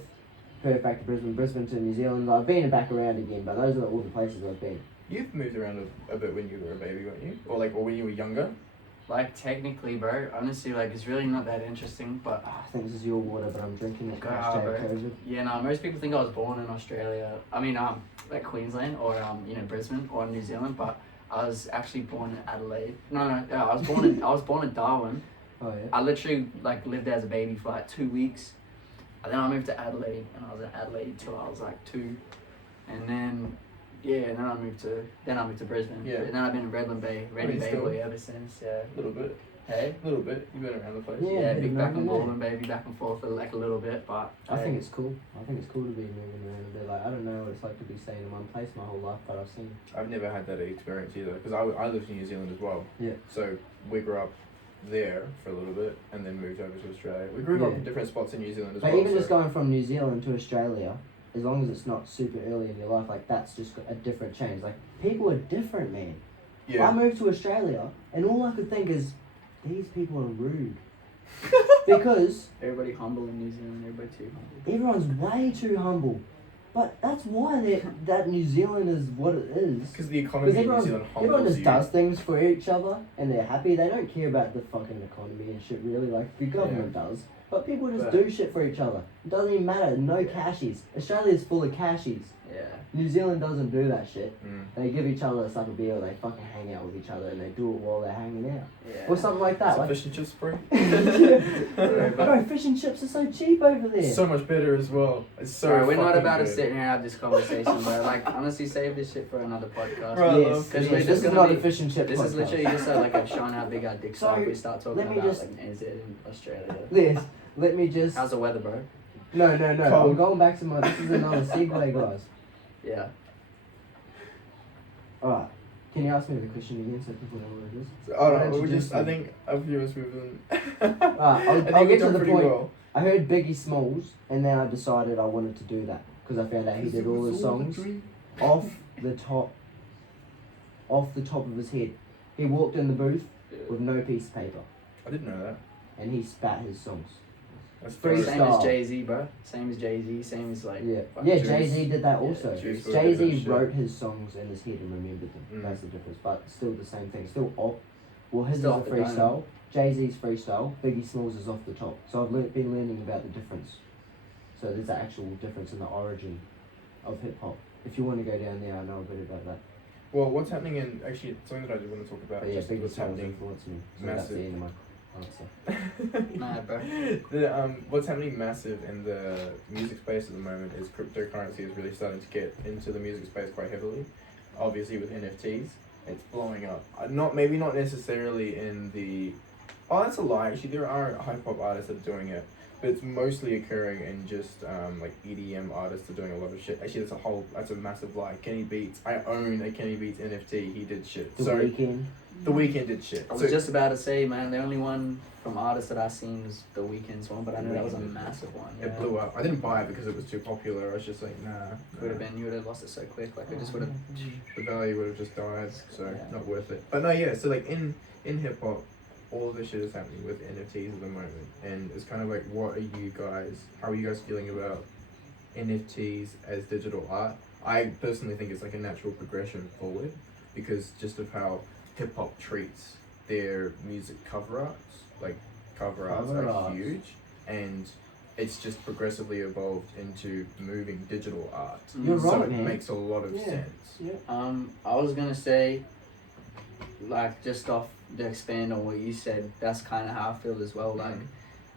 Perth back to Brisbane, Brisbane to New Zealand. I've been back around again, but those are all the places I've been. You've moved around a bit when you were a baby, weren't you? Or when you were younger? Like, technically, bro, honestly, like, it's really not that interesting, but... I think this is your water, but I'm drinking it. COVID. Yeah, no, most people think I was born in Australia. I mean, like Queensland or, Brisbane or New Zealand, but I was actually born in Adelaide. No, I was born in Darwin. Oh, yeah? I literally, like, lived there as a baby for, like, 2 weeks. And then I moved to Adelaide, and I was in Adelaide till I was, like, 2. And then... Yeah, and then I moved to Brisbane. Yeah. And then I've been in Redland Bay boy ever since. Yeah. A little bit. Hey. A little bit. You've been around the place. Yeah, Big back and forth, forth, baby, back and forth for like a little bit, but I think it's cool. I think it's cool to be moving around a bit. Like, I don't know what it's like to be staying in one place my whole life, but I've seen. I've never had that experience either, because I lived in New Zealand as well. Yeah. So we grew up there for a little bit, and then moved over to Australia. We grew up in different spots in New Zealand as well. But even just going from New Zealand to Australia, as long as it's not super early in your life, like, that's just a different change. Like, people are different, man. Yeah. I moved to Australia, and all I could think is, these people are rude. Because everybody humble in New Zealand, everybody too humble. everyone's way too humble. But that's why that New Zealand is what it is. Because the economy in New Zealand humbles everyone just you. does things for each other, and they're happy. They don't care about the fucking economy and shit, really. Like, the government does. But people just do shit for each other. It doesn't even matter. No cashies. Australia's full of cashies. Yeah. New Zealand doesn't do that shit. Mm. They give each other a suck of beer, or they fucking hang out with each other, and they do it while they're hanging out. Yeah. Or something like that. It's a Like, fish and chips spray. bro, fish and chips are so cheap over there. So much better as well. It's so Bro, we're not fucking about to good. sit here and have this conversation, bro. Like, honestly, save this shit for another podcast. Bro, Yes, Because yes, we're this just is gonna not be- a fish and chip This podcast. is literally just like a showing how big our dicks So, are if we start talking let me about just- like NZ and Australia. This. Let me just... How's the weather, bro? No. Cold. I'm going back to my... This is another segue, guys. Yeah. Alright. Can you ask me the question again so people know what it is? Oh Why no, don't you we just just, I say- think a few of us moving. I'll I think get we've to done the pretty point. well. I heard Biggie Smalls, and then I decided I wanted to do that. Because I found out he did all his songs off the top of his head. He walked in the booth with no piece of paper, I didn't know that. and he spat his songs. That's Freestyle. Same as Jay-Z, bro. Same as Jay-Z. Same as like. Yeah, fucking Juice. Jay-Z did that also. Juice did Jay-Z that shit. wrote his songs in his head and remembered them. Mm. That's the difference. But still the same thing. Still off. Well, his Still is off a the dome. freestyle. Jay-Z's freestyle. Biggie Smalls is off the top. So I've been learning about the difference. So there's an actual difference in the origin of hip hop. If you want to go down there, I know a bit about that. Well, what's happening in actually something that I did want to talk about. But yeah, just Biggie what's Smalls happening. influenced me. So that's Massive. the end of my answer. Nah, bro. What's happening massive in the music space at the moment is cryptocurrency is really starting to get into the music space quite heavily. Obviously with NFTs, it's blowing up. Maybe not necessarily in the. Oh, that's a lie. Actually, there are hip hop artists that are doing it, but it's mostly occurring in just like EDM artists are doing a lot of shit. Actually, that's a massive lie. Kenny Beats. I own a Kenny Beats NFT. He did shit. The Weeknd. The Weeknd did shit. I was just about to say, man, the only one from artists that I've seen was the Weeknd's one, but I knew that was a massive one. Yeah. It blew up. I didn't buy it because it was too popular. I was just like, nah. Would have been, you would have lost it so quick. Like, it just would have. The value would have just died, so Yeah. not worth it. But no, yeah. So like in hip hop, all of this shit is happening with NFTs at the moment, and it's kind of like, how are you guys feeling about NFTs as digital art? I personally think it's like a natural progression forward because just of how hip hop treats their music cover arts. Like cover arts are huge, and it's just progressively evolved into moving digital art. You're So right, it man. makes a lot of Yeah. sense. Yeah. I was gonna say, like, just off to expand on what you said, that's kind of how I feel as well.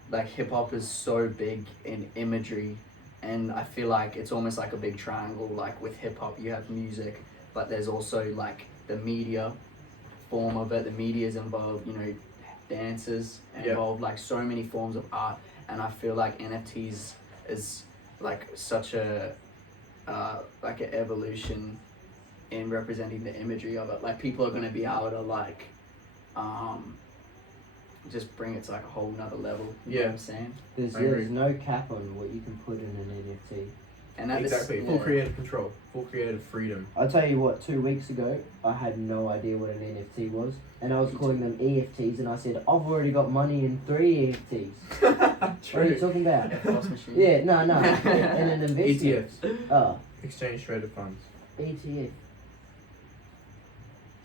Like hip hop is so big in imagery, and I feel like it's almost like a big triangle. Like with hip hop, you have music, but there's also like the media form of it. The media is involved, dances involved, like so many forms of art, and I feel like NFTs is like such a like an evolution in representing the imagery of it. Like people are going to be able to like just bring it to like a whole nother level. You know what I'm saying? There's I agree. no cap on what you can put in an NFT. And that exactly. Full creative control, full creative freedom. I'll tell you what, 2 weeks ago, I had no idea what an NFT was. And I was calling them EFTs, and I said, I've already got money in 3 EFTs. What are you talking about? FOS machine. Yeah, no. In an investment. ETFs. Oh, Exchange traded funds. ETF.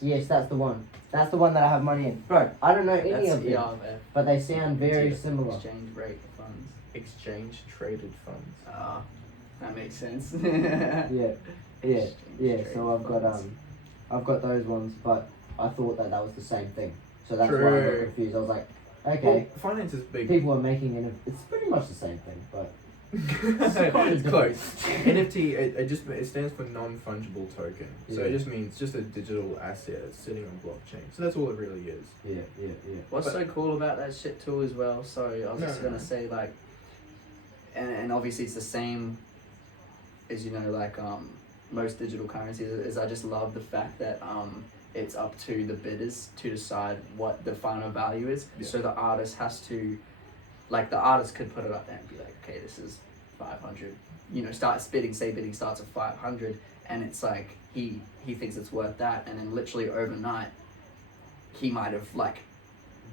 Yes, that's the one. That's the one that I have money in. Bro, I don't know any That's of them, ERF. but they sound very ETF. similar. Exchange rate funds. Exchange traded funds. Ah, that makes sense. Yeah. Exchange So I've traded got funds. I've got those ones, but I thought that was the same thing. So that's why I got True. confused. I was like, okay, Well, finance is big. people are making it's pretty much the same thing, but It's close. NFT, it stands for non-fungible token. So Yeah. it just means just a digital asset that's sitting on blockchain. So that's all it really is. yeah. What's But- so cool about that shit too as well? Sorry, I was just No. gonna say like, and obviously it's the same as like most digital currencies. Is I just love the fact that it's up to the bidders to decide what the final value is. Yeah. So the artist has to, like the artist could put it up there and be like, okay, this is 500. Start bidding. Say bidding starts at 500, and it's like he thinks it's worth that, and then literally overnight, he might have like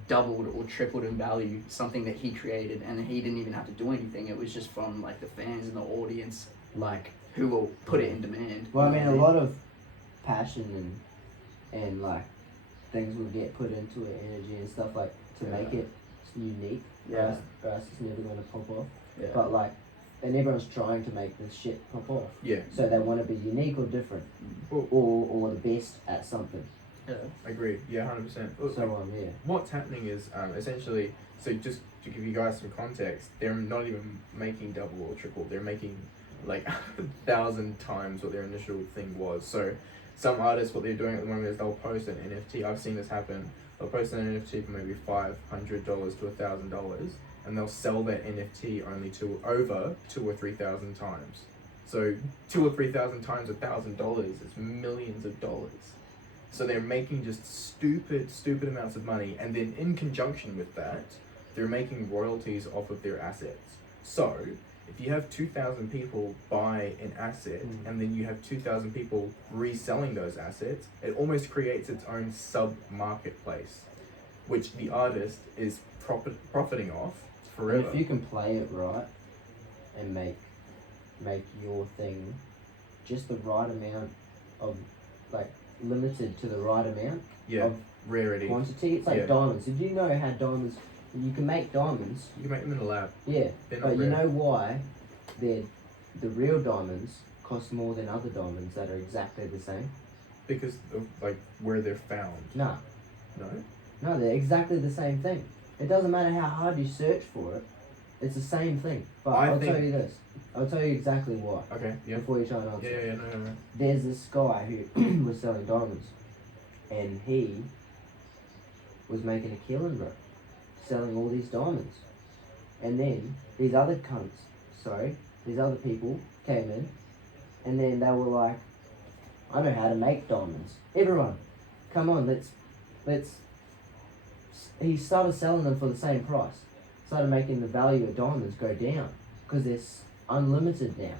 doubled or tripled in value something that he created, and he didn't even have to do anything. It was just from like the fans and the audience, like who will put it in demand. Well, I mean, a lot of passion and like things will get put into it, energy and stuff like to make it unique. Yeah. Or else it's never going to pop off. Yeah. But like, and everyone's trying to make this shit pop off. Yeah, So they want to be unique or different, Well- or the best at something. Yeah. I agree. Yeah, 100%. So yeah. What's happening is essentially, so just to give you guys some context, they're not even making double or triple. They're making like 1,000 times what their initial thing was. So some artists, what they're doing at the moment is they'll post an NFT. I've seen this happen. They'll post an NFT for maybe $500 to $1,000, and they'll sell that NFT only to over 2,000 or 3,000 times. So 2,000 or 3,000 times $1,000 is millions of dollars. So they're making just stupid amounts of money, and then in conjunction with that, they're making royalties off of their assets. So if you have 2,000 people buy an asset, and then you have 2,000 people reselling those assets, it almost creates its own sub-marketplace, which the artist is profiting off And forever. if you can play it right and make your thing just the right amount of like limited to the right amount Yeah, of rarity. quantity, it's like Yeah. diamonds. Did you know how diamonds? You can make diamonds. You can make them in the lab. Yeah, They're not but you rare. know why? The real diamonds cost more than other diamonds that are exactly the same. Because of like where they're found. No, No? they're exactly the same thing. It doesn't matter how hard you search for it. It's the same thing. But I'll tell you this. I'll tell you exactly why. Okay, yeah. Before you try and answer. Yeah, no. There's this guy who was selling diamonds, and he was making a killing, bro, selling all these diamonds. And then these other people came in, and then they were like, I know how to make diamonds. Everyone, come on, let's. He started selling them for the same price. Started making the value of diamonds go down because it's unlimited now.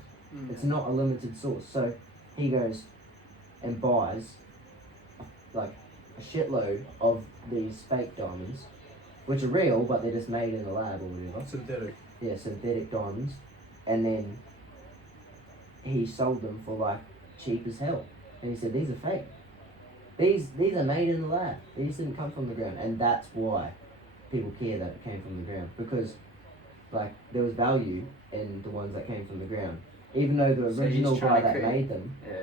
It's not a limited source. So he goes and buys like a shitload of these fake diamonds, which are real, but they're just made in the lab or whatever. Synthetic. Yeah, synthetic diamonds. And then he sold them for like cheap as hell. And he said, these are fake. These are made in the lab. These didn't come from the ground. And that's why people care that it came from the ground. Because like there was value in the ones that came from the ground. Even though the So he's original guy trying to that create- made them Yeah.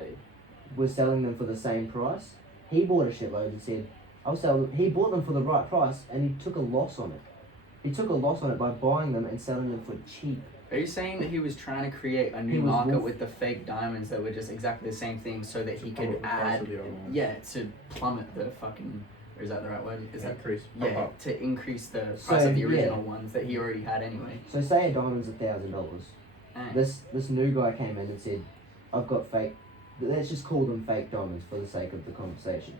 was selling them for the same price, he bought a shitload and said, I'll sell them. He bought them for the right price and he took a loss on it. He took a loss on it by buying them and selling them for cheap. Are you saying that he was trying to create a He new was market wolf- with the fake diamonds that were just exactly the same thing so that he To pump could up the price add, of the other one. yeah, to plummet the fucking, or is that the right word? Is that, Increase. yeah, Pump up. to increase the price So, of the yeah. original ones that he already had anyway. So say a diamond's $1,000. Dang. This new guy came in and said, I've got fake, let's just call them fake diamonds for the sake of the conversation.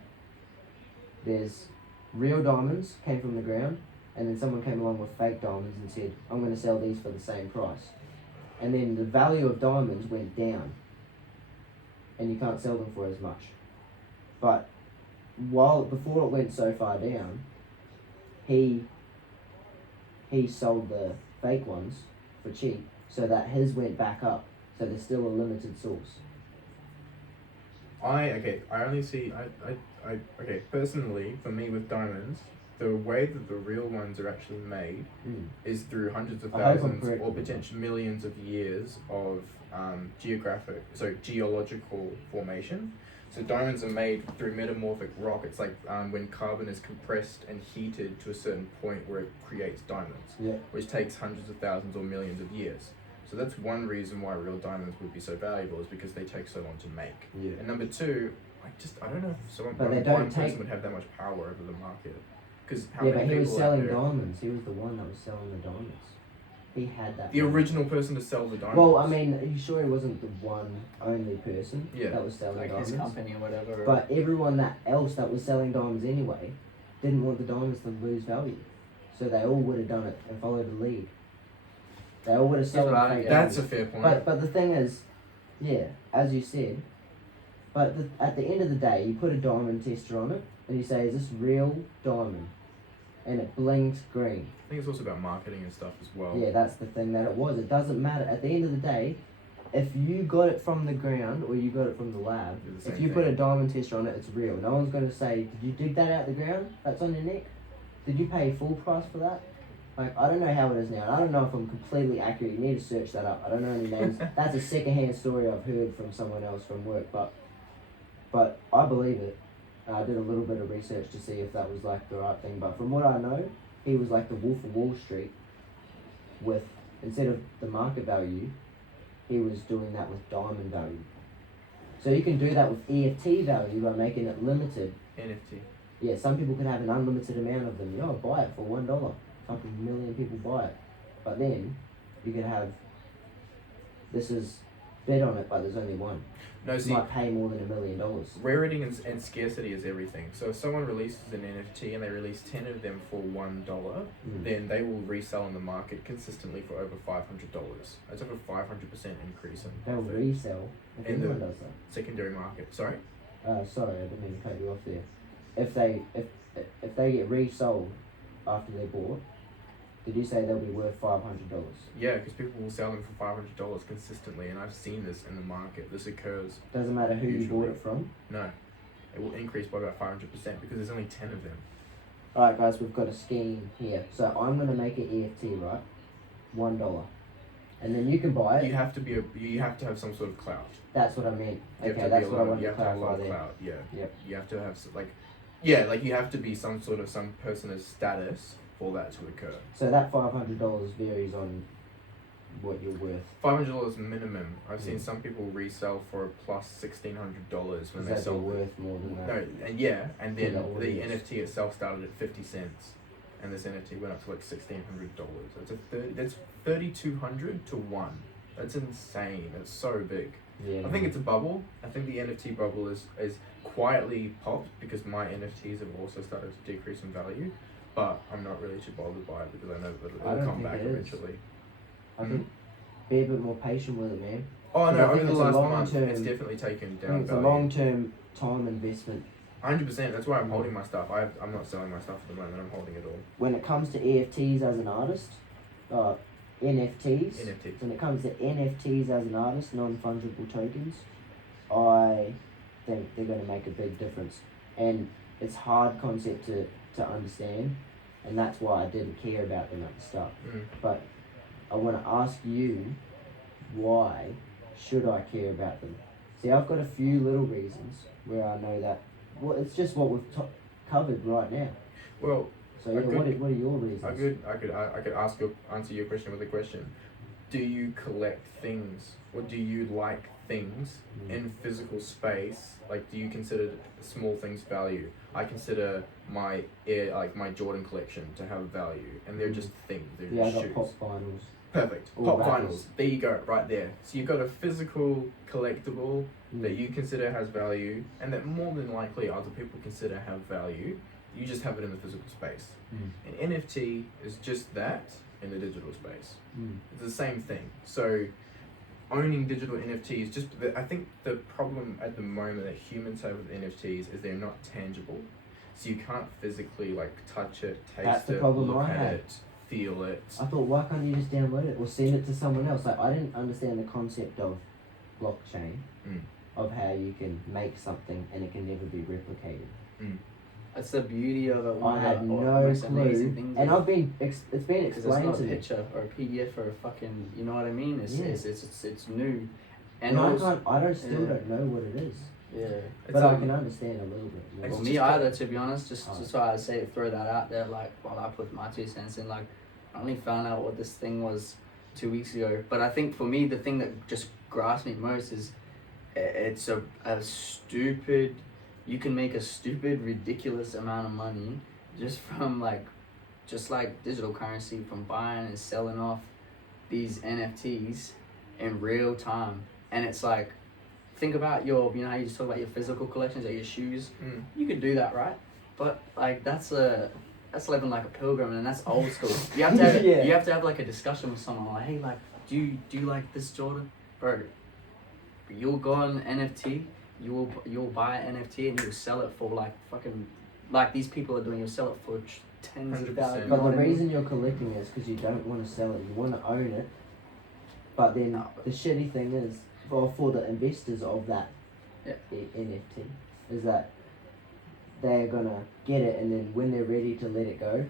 There's real diamonds came from the ground, and then someone came along with fake diamonds and said, I'm going to sell these for the same price. and then the value of diamonds went down, and you can't sell them for as much. But before it went so far down, he sold the fake ones for cheap, so that his went back up. So there's still a limited source. Personally, for me with diamonds, the way that the real ones are actually made is through hundreds of thousands or potential millions of years of geological formation. So diamonds are made through metamorphic rock. It's like when carbon is compressed and heated to a certain point where it creates diamonds, which takes hundreds of thousands or millions of years. So that's one reason why real diamonds would be so valuable, is because they take so long to make. Yeah. And number two, I don't know if one person would have that much power over the market. Because but he was selling diamonds. He was the one that was selling the diamonds. He had that. The original person to sell the diamonds. Well, I mean, are you sure he wasn't the only person that was selling diamonds? His company or whatever. But everyone else that was selling diamonds anyway didn't want the diamonds to lose value. So they all would have done it and followed the lead. They all would have sold fake. That's a fair point. But the thing is, as you said, but at the end of the day, you put a diamond tester on it and you say, is this real diamond? And it blinks green. I think it's also about marketing and stuff as well. Yeah, that's the thing that it was. It doesn't matter. At the end of the day, if you got it from the ground or you got it from the lab, if you put a diamond tester on it, it's real. No one's going to say, did you dig that out of the ground? That's on your neck? Did you pay full price for that? Like, I don't know how it is now. I don't know if I'm completely accurate. You need to search that up. I don't know any names. That's a second-hand story I've heard from someone else from work, but I believe it. I did a little bit of research to see if that was like the right thing, but from what I know, he was like the Wolf of Wall Street with, instead of the market value, he was doing that with diamond value. So you can do that with EFT value by making it limited. NFT. Yeah, some people can have an unlimited amount of them. Buy it for $1. Fucking million people buy it. But then you could have, this is bid on it, but there's only one. No, you might pay more than $1 million. Rarity and scarcity is everything. So if someone releases an NFT and they release 10 of them for $1, then they will resell in the market consistently for over $500. That's over 500% increase in they'll resell if in anyone the does that. secondary market. Sorry? Sorry, I didn't mean to cut you off there. If they get resold after they're bought, did you say they'll be worth $500? Yeah, because people will sell them for $500 consistently, and I've seen this in the market. This occurs. Doesn't matter who you bought it from? No. It will increase by about 500% because there's only 10 of them. Alright guys, we've got a scheme here. So I'm going to make an EFT, right? $1. And then you can buy it. You have to have some sort of clout. That's what I mean. Okay, that's what I want to clarify there. Clout, yeah. Yep. You have to have you have to be some person of status for that to occur. So that $500 varies on what you're worth. $500 minimum. I've seen some people resell for a plus $1,600 when they sell. Worth more than that. No, and then the NFT itself started at 50 cents, and this NFT went up to like $1,600. That's 3,200 to 1. That's insane. It's so big. Yeah. I think it's a bubble. I think the NFT bubble is quietly popped because my NFTs have also started to decrease in value. But I'm not really too bothered by it because I know that it'll come back eventually. I think be a bit more patient with it, man. Oh no, over the last month, it's definitely taken down. It's a long-term time investment. 100%. That's why I'm holding my stuff. I'm not selling my stuff at the moment. I'm holding it all. When it comes to EFTs as an artist, NFTs. When it comes to NFTs as an artist, non-fungible tokens, I think they're going to make a big difference. And it's hard concept to understand, and that's why I didn't care about them at the start. But I want to ask you, why should I care about them? See, I've got a few little reasons where I know that. Well, it's just what we've covered right now. Well, so what are your reasons? I could answer your question with a question. Do you collect things, or do you like things in physical space? Like, do you consider small things value? I consider my Jordan collection to have value, and they're just things. They're just shoes. I got pop vinyls. Perfect. Pop vinyls. There you go, right there. So you've got a physical collectible that you consider has value, and that more than likely other people consider have value. You just have it in the physical space. An NFT is just that, in the digital space. Mm. It's the same thing. So owning digital NFTs, I think the problem at the moment that humans have with NFTs is they're not tangible. So you can't physically like touch it, That's taste the it, problem look I at had. it, feel it. I thought, why can't you just download it or send it to someone else? Like, I didn't understand the concept of blockchain, of how you can make something and it can never be replicated. That's the beauty of it. I had no most clue, amazing things and is- I've been it's been Because it's explained not to a me. picture or a PDF or a fucking, you know what I mean? It's Yeah. it's new, And also, I still don't know what it is, yeah. but I can understand a little bit more. It's Well, just me kind either, to be honest. Just why I say throw that out there. Like, while I put my 2 cents in, like, I only found out what this thing was 2 weeks ago. But I think for me, the thing that just grasps me most is it's a stupid. You can make a stupid, ridiculous amount of money just from like digital currency, from buying and selling off these NFTs in real time. And it's like, think about you know how you just talk about your physical collections, like your shoes. You could do that, right? But like that's living like a pilgrim, and that's old school. You have to have, Yeah. you have to have like a discussion with someone, like, hey, like, do you like this Jordan, bro? You'll go on NFT, you'll buy an NFT and you'll sell it for like fucking, like these people are doing. You'll sell it for tens of 100%. thousands. But the reason you're collecting it is because you don't want to sell it. You want to own it. But then the shitty thing is, for the investors of that NFT, is that they're gonna get it, and then when they're ready to let it go,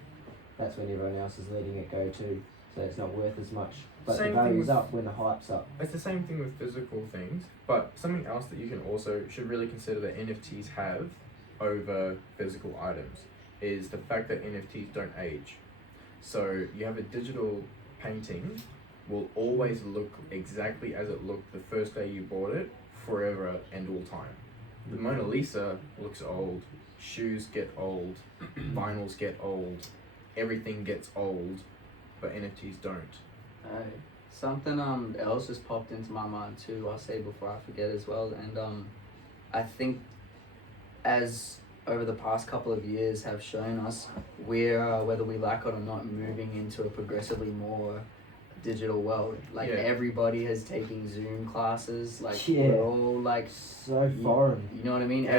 that's when everyone else is letting it go too. So it's not worth as much. But Same the thing value's with- up when the hype's up. It's the same thing with physical things, but something else that you can also should really consider that NFTs have over physical items is the fact that NFTs don't age. So you have a digital painting will always look exactly as it looked the first day you bought it, forever and all time. The Mona Lisa looks old, shoes get old, vinyls get old, everything gets old, but NFTs don't. Something else just popped into my mind too. I'll say before I forget as well. And I think as over the past couple of years have shown us, we're whether we like it or not, moving into a progressively more digital world. Like everybody has taken Zoom classes. Like we're all like so foreign. You know what I mean? Yeah.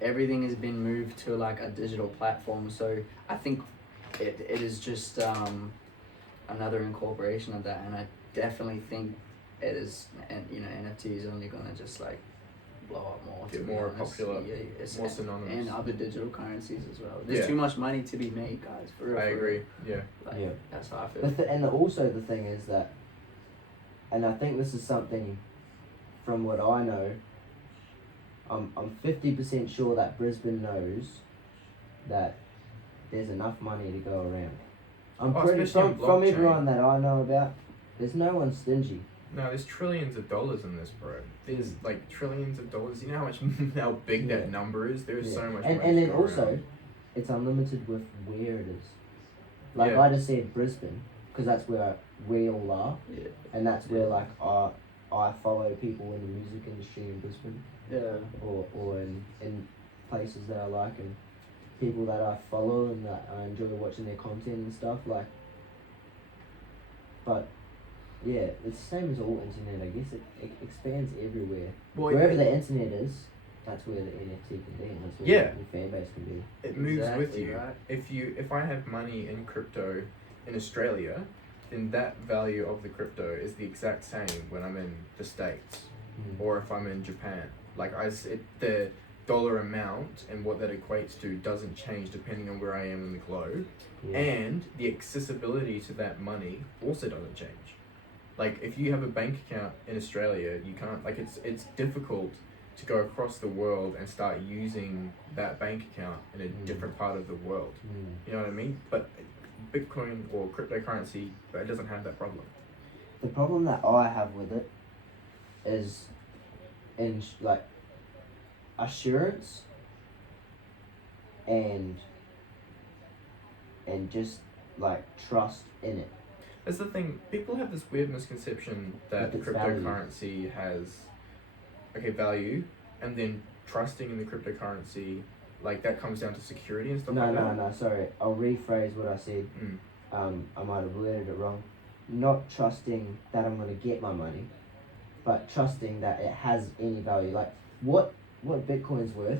Everything has been moved to like a digital platform. So I think it is just another incorporation of that, and I definitely think it is. And you know, NFT is only gonna just like blow up more. Get to be more honest. popular, It's more synonymous. and other digital currencies as well. There's Yeah. too much money to be made, guys. For real. I for agree. real. Yeah. Like, that's how I feel. And also the thing is that, and I think this is something from what I know, I'm 50% sure that Brisbane knows that there's enough money to go around. I'm pretty especially in from blockchain. everyone that I know about, there's no one stingy. No, there's trillions of dollars in this, bro. There's like trillions of dollars. You know how much, how big that number is? There's so much money And to then go also, around. it's unlimited with where it is. Like Yeah. I just said Brisbane, because that's where we all are, Yeah. and that's where like I follow people in the music industry in Brisbane, Yeah. or in places that I like, and people that I follow and that I enjoy watching their content and stuff like. But yeah, it's the same as all internet. I guess it expands everywhere. Well, Wherever it, the internet is, that's where the NFT can be, and that's where Yeah. the fan base can be. it moves with Exactly, you. right. If I have money in crypto in Australia, then that value of the crypto is the exact same when I'm in the States or if I'm in Japan. Like the dollar amount and what that equates to doesn't change depending on where I am in the globe. Yeah. And the accessibility to that money also doesn't change. Like if you have a bank account in Australia, you can't, like it's difficult to go across the world and start using that bank account in a different part of the world. You know what I mean? But Bitcoin or cryptocurrency, it doesn't have that problem. The problem that I have with it is in like assurance and just like trust in it. That's the thing. People have this weird misconception that With its cryptocurrency has value, and then trusting in the cryptocurrency, like that comes down to security and stuff like that. No, sorry. I'll rephrase what I said. I might have worded it wrong. Not trusting that I'm gonna get my money, but trusting that it has any value. Like what Bitcoin's worth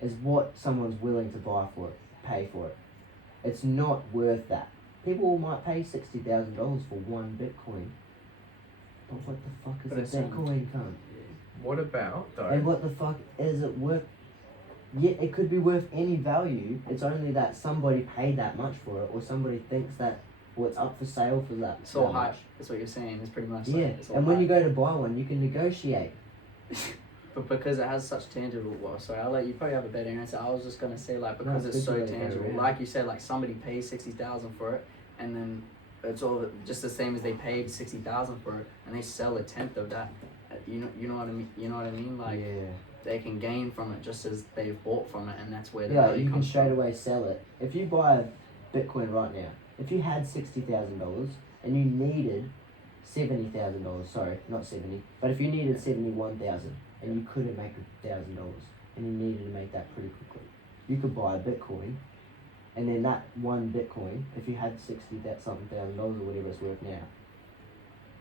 is what someone's willing to buy for it, pay for it. It's not worth that. People might pay $60,000 for one Bitcoin. But what the fuck But is a Bitcoin, cunt? What about though? And what the fuck is it worth? Yeah, it could be worth any value. It's only that somebody paid that much for it, or somebody thinks that it's up for sale for that. It's all that hype. much. That's what you're saying. It's pretty much Yeah, like, it's all and when you hype. go to buy one, you can negotiate. But because it has such tangible, well, sorry, I'll let you probably have a better answer. I was just gonna say like No, because it's it's so good to let it go, tangible. yeah. Like you said, like somebody pays 60,000 for it, and then it's all just the same as they paid 60,000 for it, and they sell a tenth of that. You know what I mean? You know what I mean? Like Yeah. they can gain from it just as they've bought from it, and that's where the Yeah, value you can comes straight from. away sell it. If you buy a Bitcoin right now, if you had $60,000 and you needed $70,000, sorry, not 70, but if you needed 71,000 and you couldn't make $1,000 and you needed to make that pretty quickly, you could buy a Bitcoin, and then that one Bitcoin, if you had something thousand dollars or whatever it's worth now,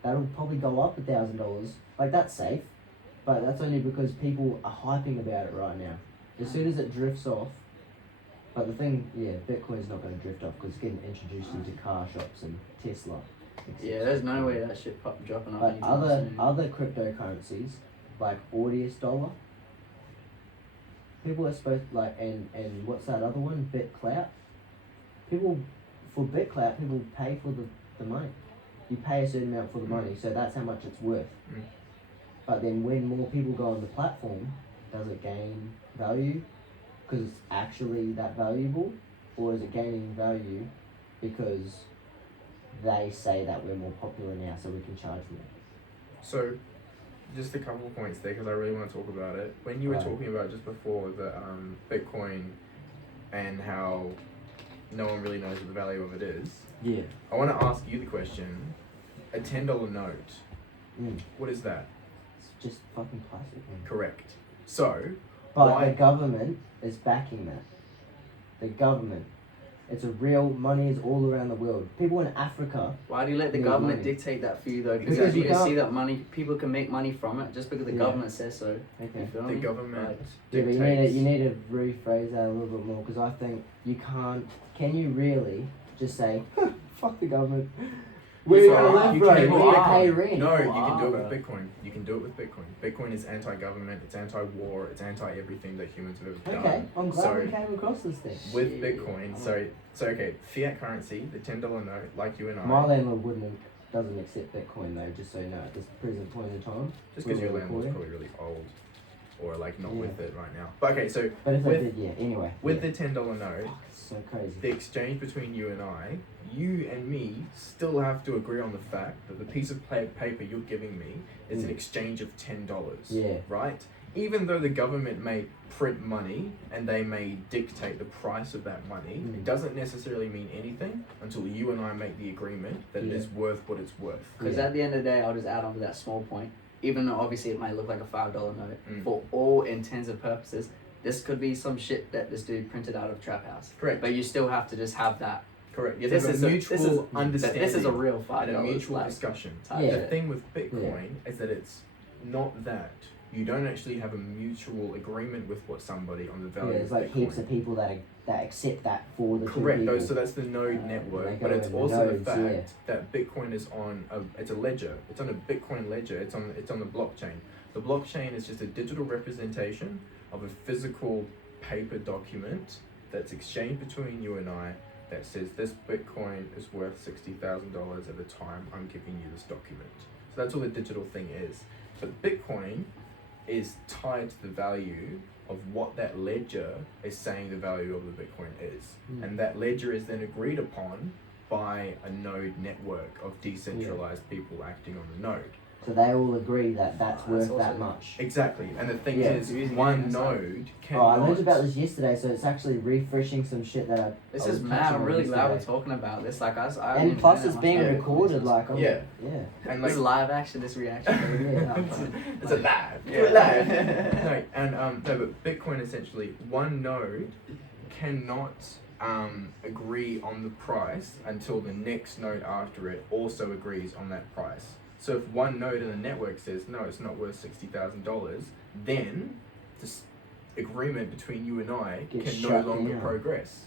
that'll probably go up $1,000. Like that's safe, but that's only because people are hyping about it right now. As soon as it drifts off, but the thing, yeah, Bitcoin's not going to drift off because it's getting introduced into car shops and Tesla. Yeah, there's no way that shit dropping off. But anytime soon. other cryptocurrencies like Audius Dollar, people are supposed like and what's that other one? BitClout. People for BitClout, people pay for the money. You pay a certain amount for the money, so that's how much it's worth. Mm. But then when more people go on the platform, does it gain value because it's actually that valuable, or is it gaining value because they say that we're more popular now, so we can charge more? So, just a couple of points there because I really want to talk about it. When you were Right. talking about just before the Bitcoin and how no one really knows what the value of it is, Yeah. I want to ask you the question: a $10 note, Mm. what is that? It's just fucking plastic. Man. Correct. So, But why? the government is backing that. The government. It's a real money is all around the world. People in Africa. Why do you let the Need government money. dictate that for you though? Because Because you you can can't- see that money, people can make money from it just because the Yeah. government says so. Okay. You feel The me? government Like, Yeah, but dictates. you need to rephrase that a little bit more because I think you can't. Can you really just say, "Fuck the government"? Where You you gonna can't- live, you bro? can't We with need to Bitcoin. pay rent. No, you Wow, can do it bro. with Bitcoin. You can do it with Bitcoin. Bitcoin is anti-government. It's anti-war. It's anti-everything that humans have ever done. Okay, I'm glad we So, came across this thing. with Shit. Bitcoin, so okay, fiat currency, the $10 note, like you and I. My landlord doesn't accept Bitcoin though, just so you know, at this present point in time. Just because your we're landlord's recording. probably really old, or like not Yeah. with it right now. But okay, so But if with they did, yeah. Anyway. with yeah. the $10 note, It's so crazy. the exchange between you and I, you and me still have to agree on the fact that the piece of paper you're giving me is an Mm. exchange of $10. Yeah. Right? Even though the government may print money and they may dictate the price of that money, Mm. it doesn't necessarily mean anything until you and I make the agreement that it Yeah. is worth what it's worth. Because Yeah. at the end of the day, I'll just add on to that small point. Even though obviously it might look like a $5 note, Mm. for all intents and purposes, this could be some shit that this dude printed out of Trap House. Correct. But you still have to just have that. Correct. You This have is a a- mutual this is- understanding This is a real $5. and a mutual like, discussion. type Yeah. The shit. thing with Bitcoin is that it's not that. You don't actually have a mutual agreement with what somebody on the Yeah, value there's of like Bitcoin. heaps of people that accept that for the two Correct. people. So that's the node they network, go but it's in the also nodes, the fact yeah. that Bitcoin is on it's a ledger. It's on a Bitcoin ledger. It's on the blockchain. The blockchain is just a digital representation of a physical paper document that's exchanged between you and I that says this Bitcoin is worth $60,000 at the time I'm giving you this document. So that's all the digital thing is. But Bitcoin is tied to the value of what that ledger is saying the value of the Bitcoin is. Mm. And that ledger is then agreed upon by a node network of decentralized people acting on the node. So they all agree that that's worth also- that much. Exactly. And the thing Yeah. is, Using one it as like- node Oh, cannot... I learned about this yesterday, so it's actually refreshing some shit that I. This I was is mad. touching I'm on really glad we're yesterday. talking about this. Like, I And haven't plus, been it's that being much- recorded. Like, I'm, Yeah. yeah. And This is like, live action. This reaction. baby. Yeah. No, I'm fine. it's a live. Yeah. Do it live. No, and no, but Bitcoin essentially, one node cannot agree on the price until the next node after it also agrees on that price. So if one node in the network says, no, it's not worth $60,000, then this agreement between you and I Gets can no shut longer down. progress.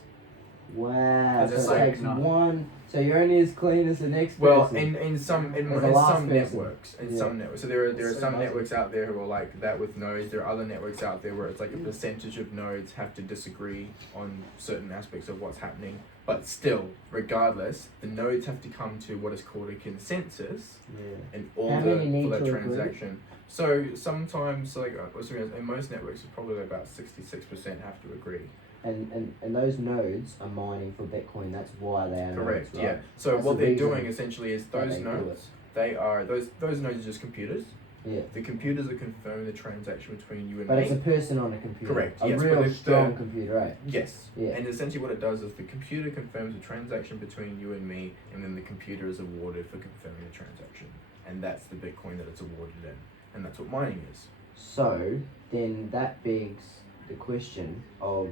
Wow. 'Cause So it's it like takes not- one. So you're only as clean as the next Well, person. in some As the last person. networks, Yeah. some networks. So there are That's so some buzzy. networks out there who are like that with nodes. There are other networks out there where it's like a percentage of nodes have to disagree on certain aspects of what's happening. But still, regardless, the nodes have to come to what is called a consensus Yeah. in How order many need for that to agree? transaction. So sometimes, like in most networks, it's probably about 66% have to agree. And those nodes are mining for Bitcoin. That's why they are Correct. nodes, Yeah. right? So That's what the they're reason doing essentially is that those they do nodes. They are those nodes are just computers. Yeah. The computers are confirming the transaction between you and But me. it's a person on a computer. Correct, A yes, but real it's strong the- computer, right? Yes. Yeah. And essentially what it does is the computer confirms the transaction between you and me, and then the computer is awarded for confirming the transaction. And that's the Bitcoin that it's awarded in. And that's what mining is. So then that begs the question of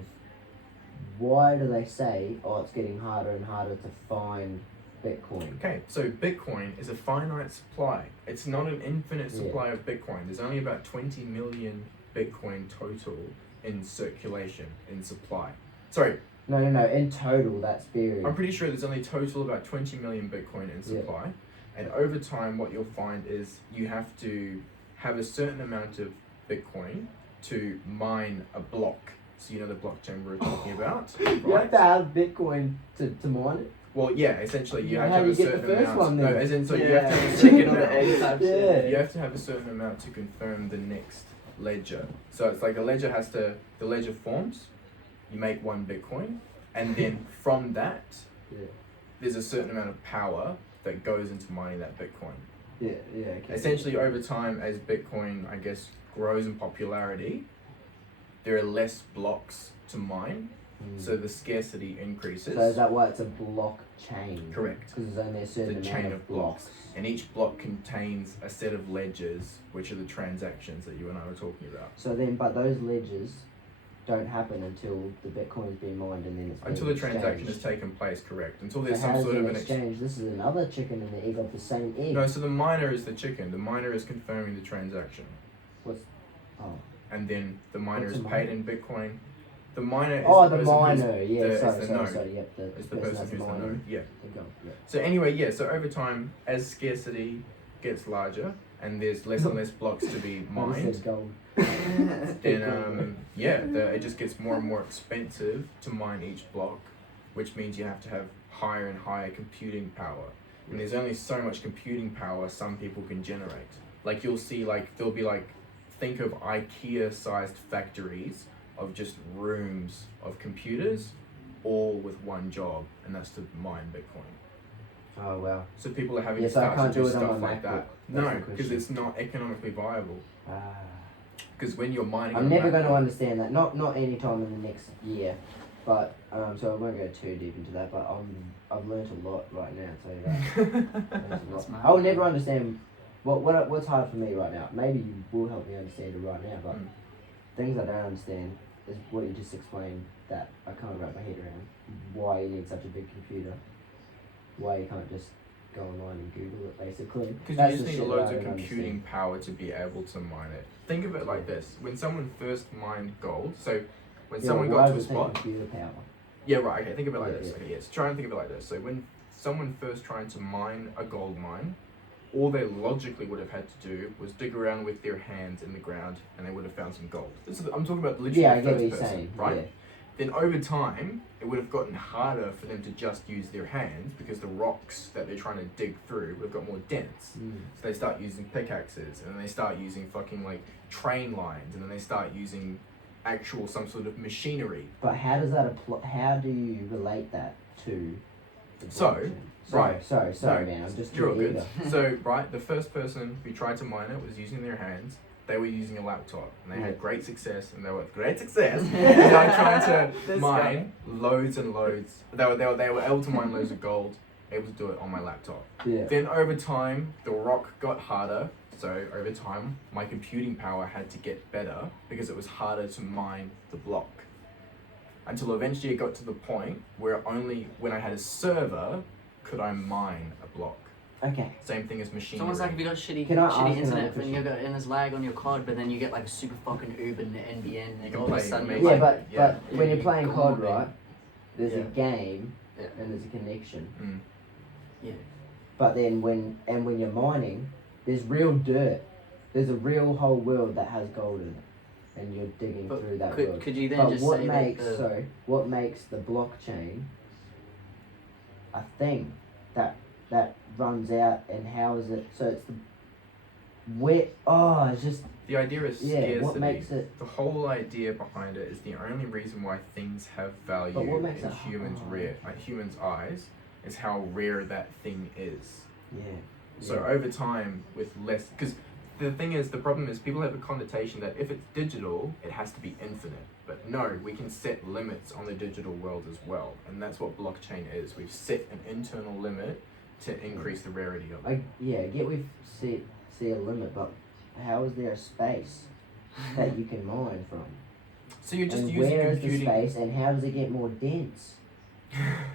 why do they say, oh, it's getting harder and harder to find Bitcoin? Okay, so Bitcoin is a finite supply. It's not an infinite supply of Bitcoin. There's only about 20 million Bitcoin total in circulation, in supply. Sorry, No. In total, that's buried. I'm pretty sure there's only total about 20 million Bitcoin in supply. And over time, what you'll find is you have to have a certain amount of Bitcoin to mine a block. So you know the blockchain we were talking about, You have right? to have Bitcoin to mine it. Well, yeah, essentially you How have to do have you a get the certain first amount. one No, then? as in, so you Yeah. have to have a Chicken certain or the amount. egg type Yeah. shit. You have to have a certain amount to confirm the next ledger. So it's like the ledger forms, you make one Bitcoin, and then from that, Yeah. there's a certain amount of power that goes into mining that Bitcoin. Yeah. Okay. Essentially, over time, as Bitcoin, I guess, grows in popularity, there are less blocks to mine, so the scarcity increases. So is that why it's a blockchain? Correct. Because there's only a certain The amount chain of of blocks. And each block contains a set of ledgers, which are the transactions that you and I were talking about. So then, but those ledgers don't happen until the Bitcoin's been mined and then it's Until being the transaction has exchanged. taken place, correct. Until So there's how some does sort it of an exchange? This is another chicken and the egg of the same egg. No, so the miner is the chicken. The miner is confirming the transaction. What's oh? And then the miner What's is a paid miner? in Bitcoin. The miner is Oh, the the person who's miner. Yeah, the- sorry, is the sorry, node. sorry. Yep, the It's the person person that's who's the mining. node. Yeah. Keep going, yeah. So anyway, yeah. So over time, as scarcity gets larger and there's less and less blocks to be I just mined, said gold. then it just gets more and more expensive to mine each block, which means you have to have higher and higher computing power. And there's only so much computing power some people can generate. Like you'll see, like there'll be like, think of IKEA-sized factories of just rooms of computers, all with one job, and that's to mine Bitcoin. Oh wow. So people are having Yeah, to so I start can't to do do it on stuff my like MacBook. that. That's No, the because question. it's not economically viable. Ah. Because when you're mining, I'm on never MacBook- going to understand that. Not any time in the next year, but so I won't go too deep into that. But I've learnt a lot right now. I'll tell you that. Learnt a lot. That's mad. I'll never understand what's hard for me right now. Maybe you will help me understand it right now, but Mm. things I don't understand is what you just explained that I can't wrap my head around. Why you need such a big computer? Why you can't just go online and Google it, basically. Because That's you just the need shit loads that I of don't computing understand. power to be able to mine it. Think of it like this: when someone first mined gold, so when Yeah, someone why got to a does it take spot, computer power? yeah, right. Okay, think of it like Yeah, this. yeah. Okay, yes, try and think of it like this. So when someone first tried to mine a gold mine, all they logically would have had to do was dig around with their hands in the ground, and they would have found some gold. I'm talking about literally Yeah, I the get what first you're person, saying. right? Yeah. Then over time, it would have gotten harder for them to just use their hands because the rocks that they're trying to dig through would have got more dense. Mm. So they start using pickaxes, and then they start using fucking like train lines, and then they start using actual some sort of machinery. But how does that apply? How do you relate that to? The So, blockchain? right. Sorry, No, man. I'm just You're all too good. eager. So, right, the first person who tried to mine it was using their hands. They were using a laptop, and they had great success, and they were great success. And they were trying to This mine loads and loads. They were able to mine loads of gold, able to do it on my laptop. Yeah. Then over time, the rock got harder. So over time, my computing power had to get better because it was harder to mine the block. until eventually it got to the point where only when I had a server could I mine a block. Okay. Same thing as machinery. It's almost like if you got shitty Can I ask another internet and question? you got and there's lag on your COD, but then you get like super fucking Uber NBN, and can all of a play sudden you're amazing. Yeah, like, but when you're playing Go COD, on, man. right? There's a Yeah. game Yeah. and there's a connection. Mm. yeah. But then when you're mining, there's real dirt. There's a real whole world that has gold in it, and you're digging But through that world. could you then But just what say makes that what makes the blockchain a thing that runs out, and how is it? So it's the it's just The idea is yeah. scarcity. What makes it? The whole idea behind it is the only reason why things have value But what makes in it humans' eyes is how rare that thing is. Yeah. So yeah. over time, with less, because the problem is people have a connotation that if it's digital, it has to be infinite. But no, we can set limits on the digital world as well, and that's what blockchain is. We've set an internal limit to increase the rarity of it. I get we've see a limit, but how is there a space that you can mine from? So you're just and using where is the computing. space, and how does it get more dense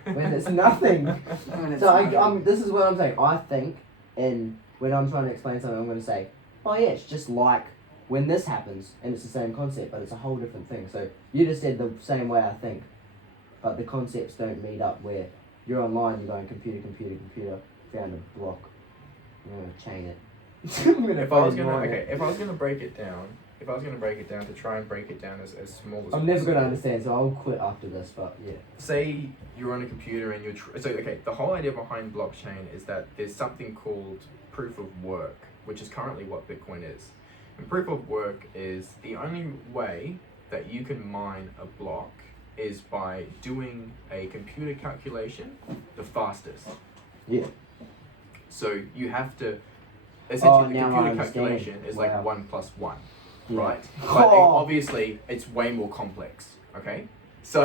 when it's nothing? when it's So not- this is what I'm saying. I think, and when I'm trying to explain something, I'm going to say, oh yeah, it's just like when this happens, and it's the same concept, but it's a whole different thing. So you just said the same way I think, but the concepts don't meet up. Where you're online, you're going computer, found a block, I'm going to chain it. If I was gonna break it down, to try and break it down as small as I'm never going to possible. understand, so I'll quit after this. But yeah, Say you're on a computer and the whole idea behind blockchain is that there's something called proof of work, which is currently what Bitcoin is. And proof of work is the only way that you can mine a block is by doing a computer calculation the fastest. yeah. So you have to essentially the now I computer understand. calculation is like Wow. 1 + 1. Yeah. Right, but Oh. obviously it's way more complex. Okay, so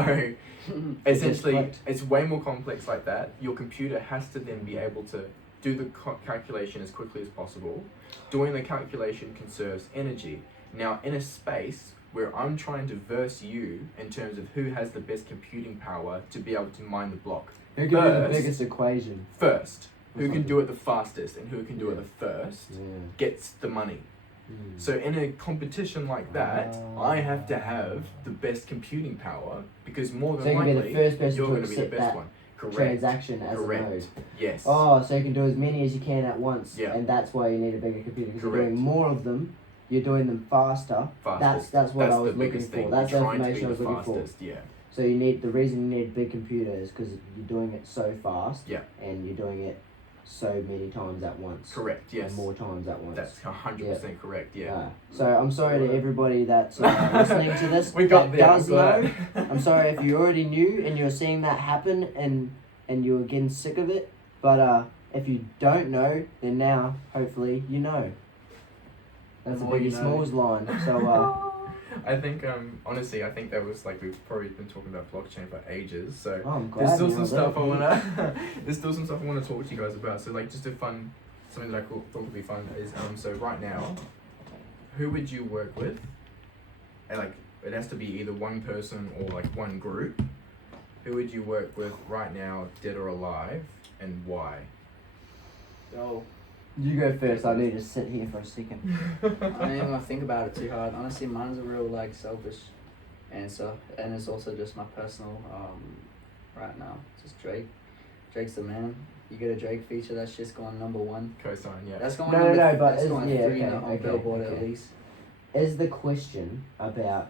essentially clicked. it's way more complex like that. Your computer has to then be able to do the calculation as quickly as possible. Doing the calculation conserves energy. Now, in a space where I'm trying to verse you in terms of who has the best computing power to be able to mine the block Who can do the First- biggest equation? first, who That's can not do it the fastest and who can do it Yeah. the first Yeah. gets the money. So in a competition like that, I have to have the best computing power because more So than you can be likely the first person you're to going to be the accept best that one. Correct. transaction as a Correct. node. Yes. Oh, so you can do as many as you can at once, Yeah. and that's why you need a bigger computer because you're Correct. doing more of them. You're doing them faster. Fastest. That's what I was the looking biggest for. thing. That's the You're trying to be information I was the looking for. fastest. Yeah. So you need the reason you need a big computer is because you're doing it so fast. Yeah. And you're doing it so many times at once. Correct. Yes. And more times at once. That's 100% correct. Yeah. So I'm sorry to everybody that's listening to this. We got that there. does I'm glad. know. I'm sorry if you already knew and you're seeing that happen and you're getting sick of it. But if you don't know, then now hopefully you know. That's The a more you Biggie know. Smalls line. So I think honestly, I think that was like we've probably been talking about blockchain for ages. So I'm glad. there's still now some that- stuff I wanna. There's still some stuff I wanna talk to you guys about. So like just something that I thought would be fun is so right now, who would you work with? And like it has to be either one person or like one group. Who would you work with right now, dead or alive, and why? Yo, You go first. I need to sit here for a second. I don't even want to think about it too hard. Honestly, mine's a real like selfish answer, and it's also just my personal. Right now, just Drake. Drake's the man. You get a Drake feature, that shit's going #1. Cosign, yeah. That's going No, number, no, but that's is- going yeah, 3 okay, on okay, Billboard okay. at least. Is the question about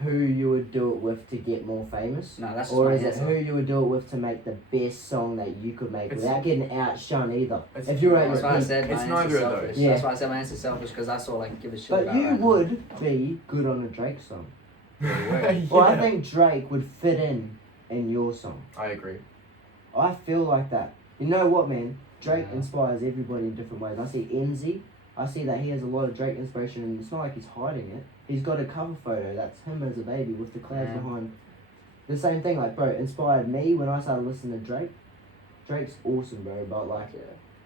who you would do it with to get more famous? No, that's just Or my is it answer. who you would do it with to make the best song that you could make It's- without getting outshone either? It's- If you were at That's your why I peak. said my It's answer's neither of selfish. those. Yeah. That's why I said my answer's selfish because that's all I can give a shit But about. you right now. would be good on a Drake song. Yeah. Well, I think Drake would fit in your song. I agree. I feel like that. You know what, man? Drake Yeah. inspires everybody in different ways. I see Enzy. I see that he has a lot of Drake inspiration, and it's not like he's hiding it. He's got a cover photo that's him as a baby with the clouds Yeah. behind. The same thing, like, bro, inspired me when I started listening to Drake. Drake's awesome, bro, but like, Yeah.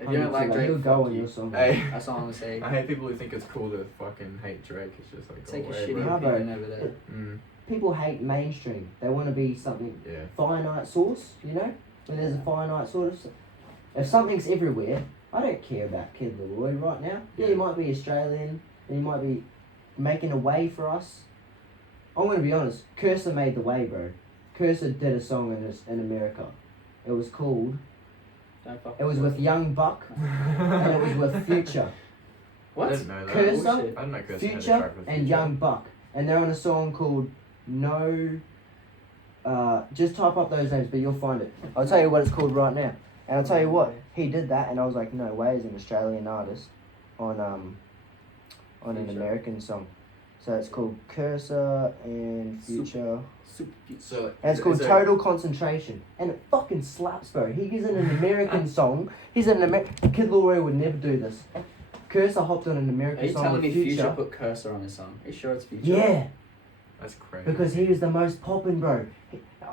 If you don't like Drake, he'll go fuck on you. your song. Hey. That's all I'm gonna say. I hate people who think it's cool to fucking hate Drake. It's just like, Take go your away, shitty bro. Nah, bro. opinion over there. Mm. people hate mainstream. They want to be something Yeah. finite source, you know? When there's a finite sort of... If something's everywhere, I don't care about Kid Laroi right now. Yeah, he might be Australian, and he might be making a way for us. I'm going to be honest, Cursor made the way, bro. Cursor did a song in America. It was called... It was with Young Buck, and it was with Future. What? I didn't know that. Cursor, I didn't know Cursor had a Future, track with and Future. Young Buck. And they're on a song called No... just type up those names, but you'll find it. I'll tell you what it's called right now. And I'll tell you what, he did that, and I was like, no way, he's an Australian artist on an American song. So it's called Cursor and Future. So And it's called is Total Concentration. And it fucking slaps, bro. He's in an American song. He's in an Kid Laroi would never do this. Cursor hopped on an American Are you song telling with me Future. Future put Cursor on his song? Are you sure it's Future? Yeah, That's crazy. because he was the most poppin', bro.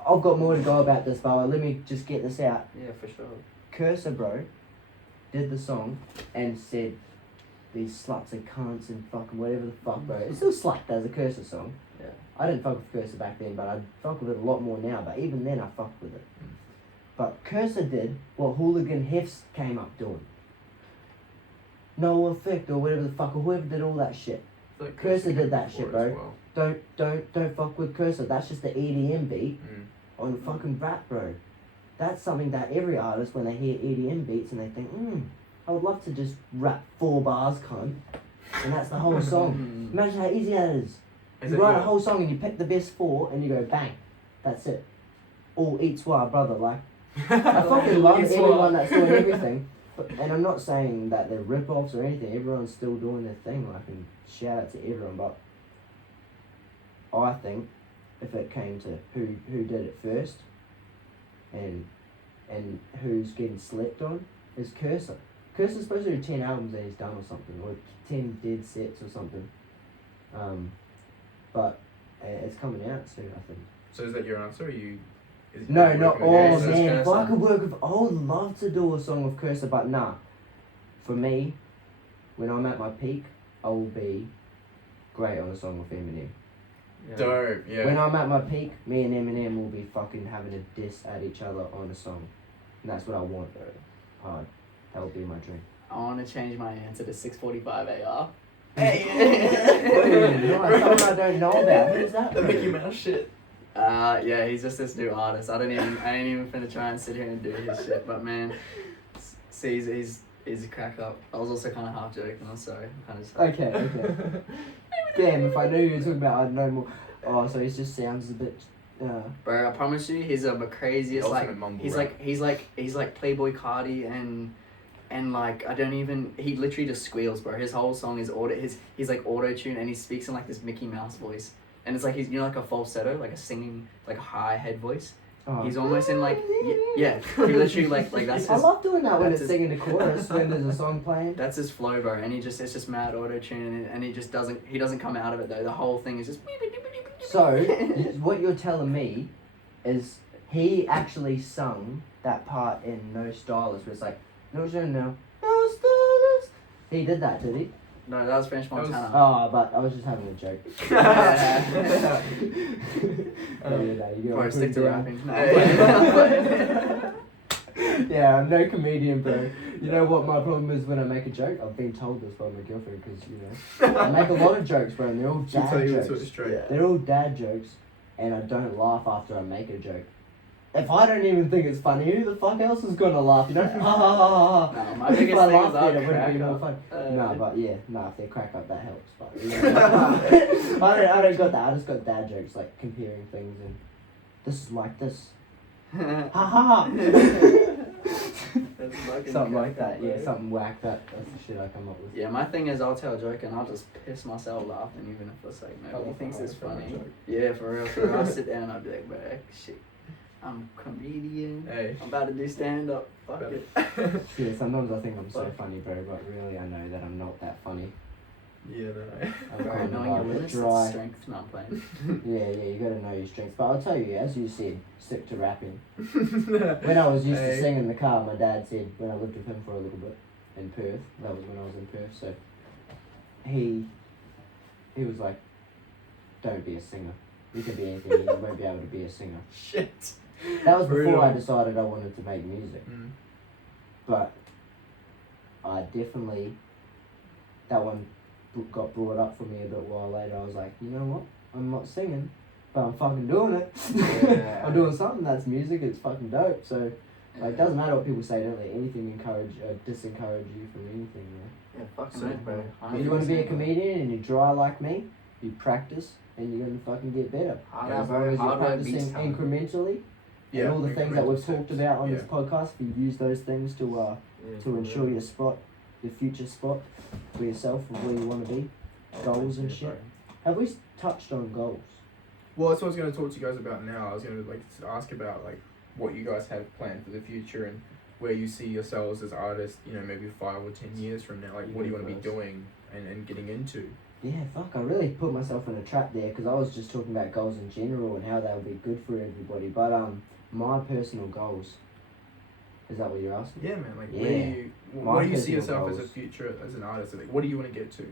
I've got more to go about this, but let me just get this out. Yeah, for sure. Cursor, bro, did the song and said, these sluts are cunts and fucking whatever the fuck, bro. It's still slapped as a Cursor song. Yeah. I didn't fuck with Cursor back then, but I fuck with it a lot more now. But even then, I fucked with it. But Cursor did what Hooligan Hefs came up doing. No Effect or whatever the fuck, or whoever did all that shit. I thought Cursor did that before shit, as bro. well. Don't fuck with Cursor. That's just the EDM beat Mm. on fucking rap, bro. That's something that every artist, when they hear EDM beats and they think, I would love to just rap 4 bars, cunt. And that's the whole song. Imagine how easy that is. Is You it write a your- whole song and you pick the best 4 and you go bang. That's it. All eats war, brother. Like, I fucking love Eats everyone war. that's doing everything. But, and I'm not saying that they're rip-offs or anything. Everyone's still doing their thing. Like, and shout out to everyone. But I think if it came to who did it first and who's getting slept on is Cursor. Cursor's supposed to do 10 albums that he's done or something, or 10 dead sets or something. But it's coming out soon, I think. So is that your answer? Or you? No, not working with oh Cursor? man. If I Cursor. could work with, I would love to do a song with Cursor, but nah. For me, when I'm at my peak, I will be great on a song with Eminem. Yeah. Dope. Yeah. When I'm at my peak, me and Eminem will be fucking having a diss at each other on a song, and that's what I want. Hard. That would be my dream. I want to change my answer to 645 AR. Hey, no, someone I don't know about. Who's that? The bro? Mickey Mouse shit. Yeah, he's just this new artist. I ain't even finna try and sit here and do his shit. But man, see, he's a crack up. I was also kind of half joking. I'm sorry. I'm kind of Okay. Damn, if I knew who you were talking about, I'd know more. Oh, so he just sounds a bit. Bro, I promise you, he's the craziest. Ultimate Like mumble he's rap. he's like Playboy Cardi and like I don't even. He literally just squeals, bro. His whole song is he's like auto tune and he speaks in like this Mickey Mouse voice. And it's like he's like a falsetto, like a singing, like a high head voice. Oh. He's almost in like yeah. He literally like that's I his, love doing that when that's it's his- singing the chorus when there's a song playing. that's his flow, bro. And it's just mad auto tune and he just doesn't come out of it though. The whole thing is just. So, what you're telling me is he actually sung that part in No Stylist, where it's like, no stylist. He did that, did he? No, that was French Montana. Oh, but I was just having a joke. Yeah. You Bro, stick to rapping. No, Yeah, I'm no comedian, bro. You know what my problem is when I make a joke? I've been told this by my girlfriend because, I make a lot of jokes, bro, and they're all She'll tell dad you it's jokes. straight. Yeah. They're all dad jokes, and I don't laugh after I make a joke. If I don't even think it's funny, who the fuck else is gonna laugh? You know? No, my biggest If I thing is laughed, I'll then it wouldn't be crack more up. fun. If they crack up, that helps. But Yeah. I don't got that. I just got dad jokes, like comparing things and this is like this. Ha ha. That's fucking Something like crack that. up, Yeah, bro. something whacked up. That's the shit I come up with. Yeah, my thing is I'll tell a joke and I'll just piss myself laughing even if it's like nobody Oh, thinks oh, it's I feel funny. my joke. Yeah, for real. I'll sit down and I'll be like, bro, shit, I'm a comedian. Hey. I'm about to do stand up. Fuck Better. it. Yeah, sometimes I think I'm so Fuck. funny, bro, but really I know that I'm not that funny. Yeah, no. I'm Bro, kind of knowing your a bit limits, dry. it's strength. No, I'm playing. Yeah, you gotta know your strengths. But I'll tell you, as you said, stick to rapping. When I was used to Hey. sing in the car, my dad said, when I lived with him for a little bit in Perth, that was when I was in Perth, so he was like, don't be a singer. You can be anything. You won't be able to be a singer. Shit. That was before Brutal. I decided I wanted to make music. Mm. But I definitely, that one got brought up for me a bit while later. I was like, you know what? I'm not singing, but I'm fucking doing it. Yeah. I'm doing something that's music. It's fucking dope. So, like, it doesn't matter what people say. Don't let anything disencourage you from anything. Yeah, fucking So, right, bro. If you want to be a comedian and you're dry like me, you practice and you're gonna fucking get better. Hard as out, long bro. as you're Hard work practicing beats talent. incrementally. Yeah. And all the things that we've incremental talked steps. about on Yeah. this podcast, you use those things to ensure your spot, your future spot for yourself of where you want to be, goals and shit. Have we touched on goals? Well, that's what I was going to talk to you guys about now. I was going to ask about what you guys have planned for the future and where you see yourselves as artists. You know, maybe 5 or 10 years from now. Like, what do you want to be doing and getting into? Yeah, fuck, I really put myself in a trap there because I was just talking about goals in general and how they'll be good for everybody. But my personal goals. Is that what you're asking? Yeah, man. Like, Yeah. where do you see personal yourself as a goals. future as an artist? Like, what do you want to get to?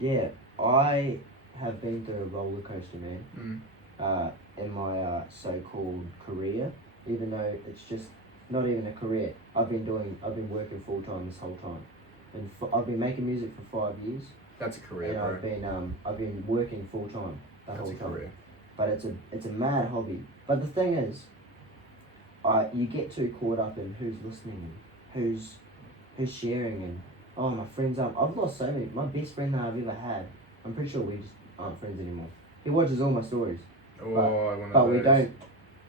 Yeah, I have been through a roller coaster, man. Mm. In my so-called career, even though it's just not even a career. I've been working full time this whole time, and I've been making music for 5 years. That's a career, And bro. I've been working full time the That's whole a time. career. But it's a mad hobby. But the thing is, you get too caught up in who's listening, who's sharing, and oh, my friends I've lost so many. My best friend that I've ever had, I'm pretty sure we just aren't friends anymore. He watches all my stories, Oh, I want to.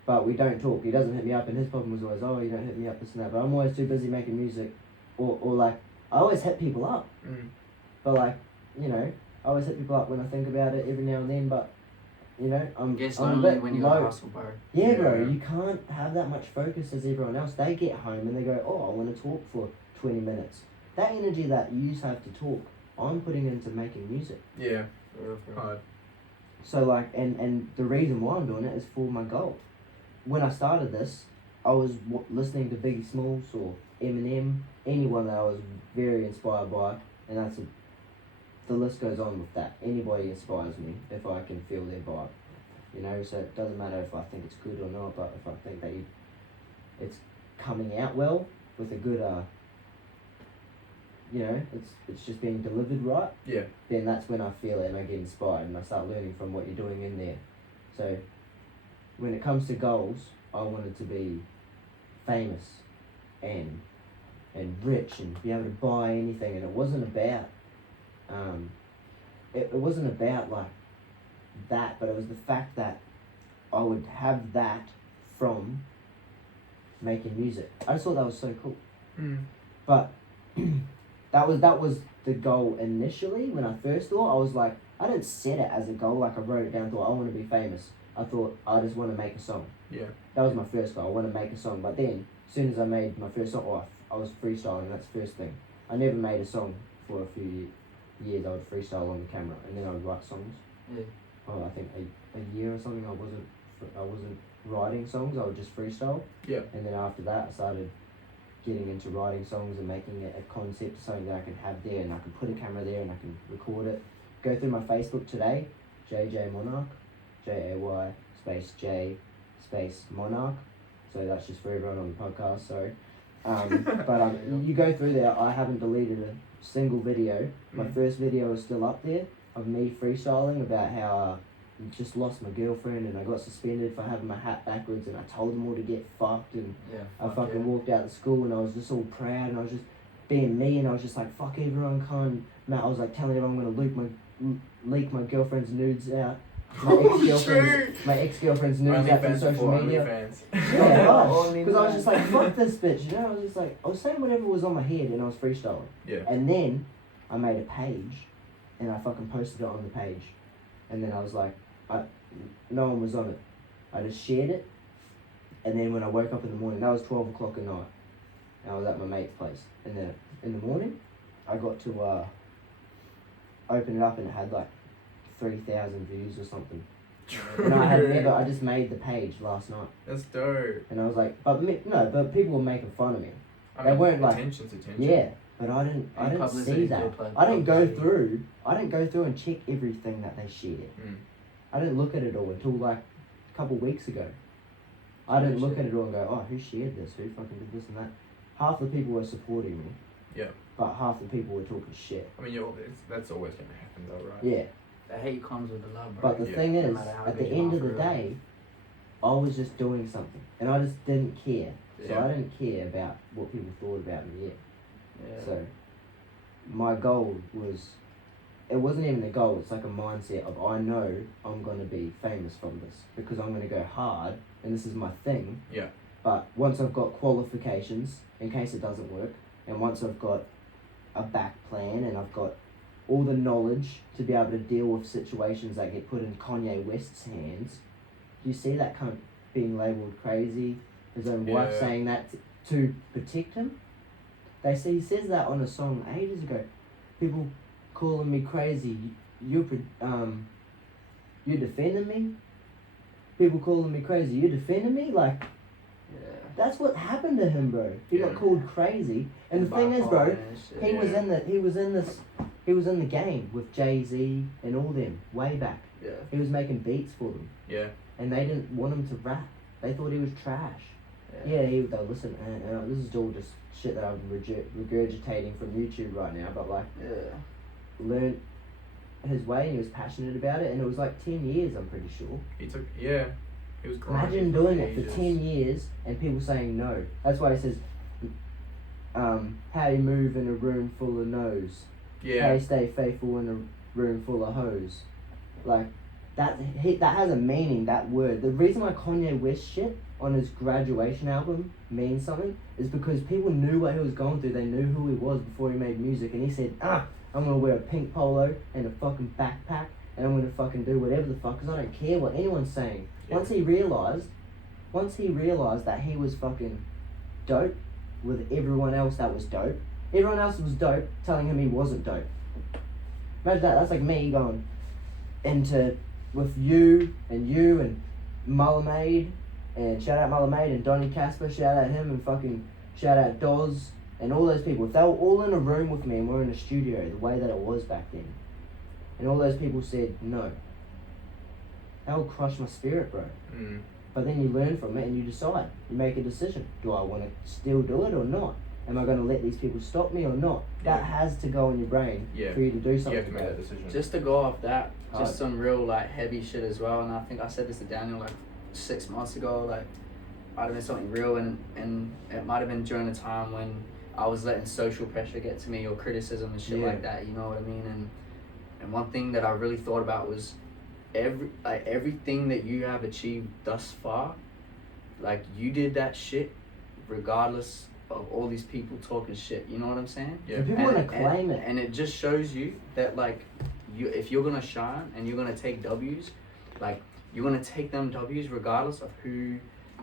but we don't talk. He doesn't hit me up, and his problem was always, oh, you don't hit me up, this and that. But I'm always too busy making music, or like I always hit people up, but like I always hit people up when I think about it every now and then. But I'm Gets a lonely bit when you low. hustle, bro. Yeah, bro, Yeah. you can't have that much focus as everyone else. They get home and they go, oh, I want to talk for 20 minutes. That energy that you used to have to talk, I'm putting into making music. Yeah. Hard. So like, and the reason why I'm doing it is for my goal. When I started this, I was listening to Biggie Smalls or Eminem, anyone that I was very inspired by, and the list goes on with that. Anybody inspires me if I can feel their vibe. So it doesn't matter if I think it's good or not, but if I think that it's coming out well with a good, it's just being delivered right. Yeah. Then that's when I feel it and I get inspired and I start learning from what you're doing in there. So when it comes to goals, I wanted to be famous and rich and be able to buy anything, and it wasn't about it wasn't about like that, but it was the fact that I would have that from making music. I just thought that was so cool. But that was the goal initially. When I first thought, I was like, I didn't set it as a goal, like I wrote it down, thought I want to be famous. I thought I just want to make a song. Yeah. That was my first goal, I want to make a song. But then as soon as I made my first song, I was freestyling, that's the first thing. I never made a song for a few years. I would freestyle on the camera and then I would write songs. Yeah. Oh, I think a year or something I wasn't writing songs, I would just freestyle. Yeah. And then after that I started getting into writing songs and making it a concept, something that I can have there and I can put a camera there and I can record it. Go through my Facebook today, JJ Monarch, JAY space J space Monarch. So that's just for everyone on the podcast, sorry. But you go through there, I haven't deleted a single video. My first video is still up there of me freestyling about how I just lost my girlfriend and I got suspended for having my hat backwards and I told them all to get fucked and I fucking walked out of school and I was just all proud and I was just being me and I was just like, fuck everyone, I was like telling everyone I'm gonna leak my girlfriend's nudes out. My ex-girlfriend's nudes out on social media. Yeah, because I was just like, fuck this bitch, I was just like, I was saying whatever was on my head and I was freestyling. Yeah. And then I made a page and I fucking posted it on the page. And then I was like, no one was on it. I just shared it. And then when I woke up in the morning, that was 12 o'clock at night. And I was at my mate's place. And then in the morning, I got to open it up and it had like 3,000 views or something. And I just made the page last night. That's dope. And I was like, but people were making fun of me. They weren't like, attention's attention. yeah, but I didn't see that. I didn't go through and check everything that they shared. I I didn't look at it all until like a couple weeks ago. I didn't look at it all and go, oh, who shared this? Who fucking did this and that? Half the people were supporting me. Yeah. But half the people were talking shit. I mean, that's always going to happen though, right? Yeah. The hate comes with the love, bro. But the Yeah. thing No is, matter how at good the you end are of the for real. day, I was just doing something. And I just didn't care. So Yeah. I didn't care about what people thought about me yet. Yeah. So my goal was, it wasn't even a goal, it's like a mindset of I know I'm going to be famous from this because I'm going to go hard and this is my thing. Yeah. But once I've got qualifications, in case it doesn't work, and once I've got a back plan and I've got all the knowledge to be able to deal with situations that get put in Kanye West's hands, do you see that cunt being labelled crazy? His own wife Yeah. saying that to protect him? They say he says that on a song ages ago. People calling me crazy. You're defending me? People calling me crazy. You're defending me? Like, Yeah. that's what happened to him, bro. He got Yeah. called crazy. And the thing is, bro, Bipolar and shit. he was Yeah. in the game with Jay-Z and all them way back. Yeah. He was making beats for them. Yeah. And they didn't want him to rap. They thought he was trash. Yeah, they'll listen, this is all just shit that I'm regurgitating from YouTube right now, but like, Yeah. learned his way and he was passionate about it, and it was like 10 years, I'm pretty sure. He was grinding. Imagine doing it for ages. 10 years and people saying no. That's why he says, how you move in a room full of no's. How Yeah. you stay faithful in a room full of hoes. Like, that has a meaning, that word. The reason why Kanye West shit on his graduation album means something is because people knew what he was going through. They knew who he was before he made music, and he said, I'm gonna wear a pink polo and a fucking backpack, and I'm gonna fucking do whatever the fuck, because I don't care what anyone's saying. Yeah. Once he realized that he was fucking dope with everyone else that was dope, everyone else was dope telling him he wasn't dope. Imagine that. That's like me going into with you and Mullamade, and shout out Mullamade and Donnie Casper, shout out him, and fucking shout out Doz and all those people. If they were all in a room with me and we're in a studio the way that it was back then, and all those people said no, that would crush my spirit, bro. Mm. But then you learn from it and you decide. You make a decision. Do I want to still do it or not? Am I going to let these people stop me or not? That Yeah. has to go in your brain Yeah. for you to do You something have to make about that it. decision. Just to go off that, Oh. just some real like heavy shit as well. And I think I said this to Daniel like 6 months ago. Like, might have been something real, and it might have been during a time when I was letting social pressure get to me or criticism and shit Yeah. like that. You know what I mean? And one thing that I really thought about was everything that you have achieved thus far. Like, you did that shit regardless of all these people talking shit. You know what I'm saying? Yeah. And people want to claim it. And it just shows you that, like, if you're gonna shine and you're gonna take W's, like, you're gonna take them W's regardless of who,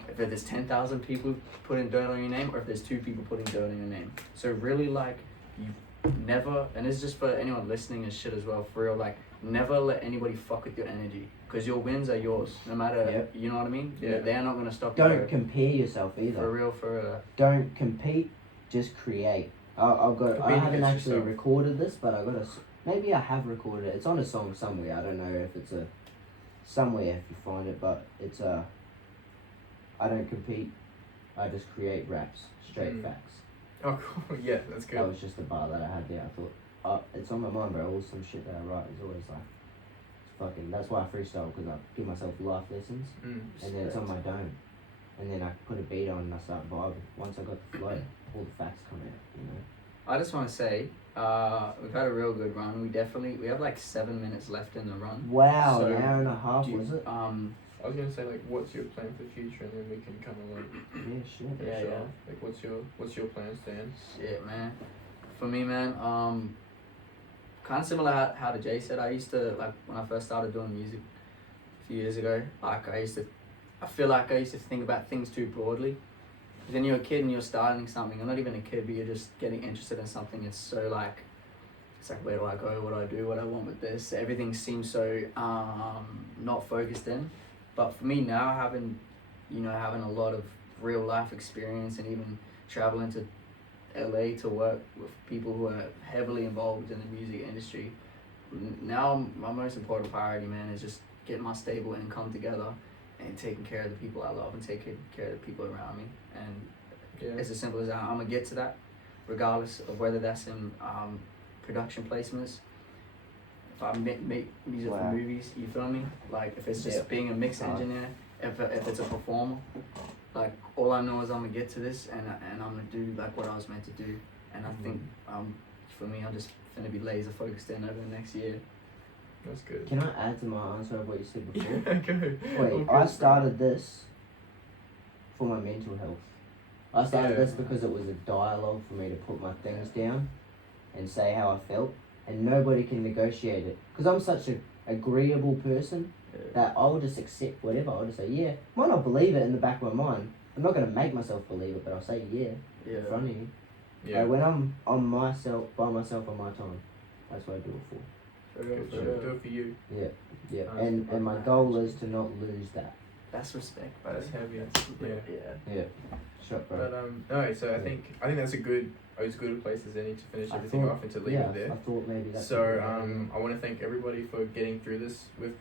if there's 10,000 people putting dirt on your name or if there's 2 people putting dirt on your name. So really, like, you never, and it's just for anyone listening and shit as well, for real, like, never let anybody fuck with your energy, because your wins are yours, no matter, Yep. you know what I mean? Yeah. They're not gonna stop you. Don't compare yourself either. For real, for real. Don't compete, just create. I Competing haven't against actually yourself. recorded this, but maybe I have recorded it. It's on a song somewhere. I don't know if it's somewhere if you find it, but it's I don't compete, I just create raps, straight Mm. facts. Oh, cool. Yeah, that's good. That was just a bar that I had there. I thought, it's on my mind, bro. Always some shit that I write is always like, it's fucking, that's why I freestyle, because I give myself life lessons, Mm. and then it's on my dome. And then I put a beat on and I start vibing. Once I got the flow, all the facts come out, you know? I just want to say, we've had a real good run. We have like 7 minutes left in the run. Wow, So, an hour and a half, Do you- was it? I was gonna say, like, what's your plan for the future, and then we can kind of like Yeah, shit. Yeah, finish yeah. off. Like, what's your plans, Dan? Shit, man. For me, man, kind of similar how the Jay said. I used to, like, when I first started doing music a few years ago, like, I feel like I used to think about things too broadly. Then you're a kid and you're starting something. You're not even a kid, but you're just getting interested in something. It's like, where do I go? What do I do? What I want with this? Everything seems so not focused in. But for me now, having a lot of real life experience and even traveling to LA to work with people who are heavily involved in the music industry, now my most important priority, man, is just getting my stable income together and taking care of the people I love and taking care of the people around me. And it's as simple as that. I'm gonna get to that, regardless of whether that's in production placements. If I make music for movies, you feel me? Like if it's just being a mix engineer, if it's a performer, like all I know is I'm gonna get to this and I'm gonna do like what I was meant to do. And I think for me, I'm just gonna be laser focused in over the next year. That's good. Can I add to my answer of what you said before? Yeah, go. Wait, I started this for my mental health. I started this because it was a dialogue for me to put my things down and say how I felt, and nobody can negotiate it. Because I'm such an agreeable person that I'll just accept whatever. I'll just say, yeah. Might not believe it in the back of my mind. I'm not going to make myself believe it, but I'll say in front of you. Yeah. Like when I'm on myself, by myself on my time, that's what I do it for. Good shit. Do it for you. Yeah. And my goal is to not lose that. That's respect, bro. That's heavy. Yeah. Shut, bro. But no, so I think that's a good place as any to finish everything off and to leave it there. I thought maybe that's so I want to thank everybody for getting through this with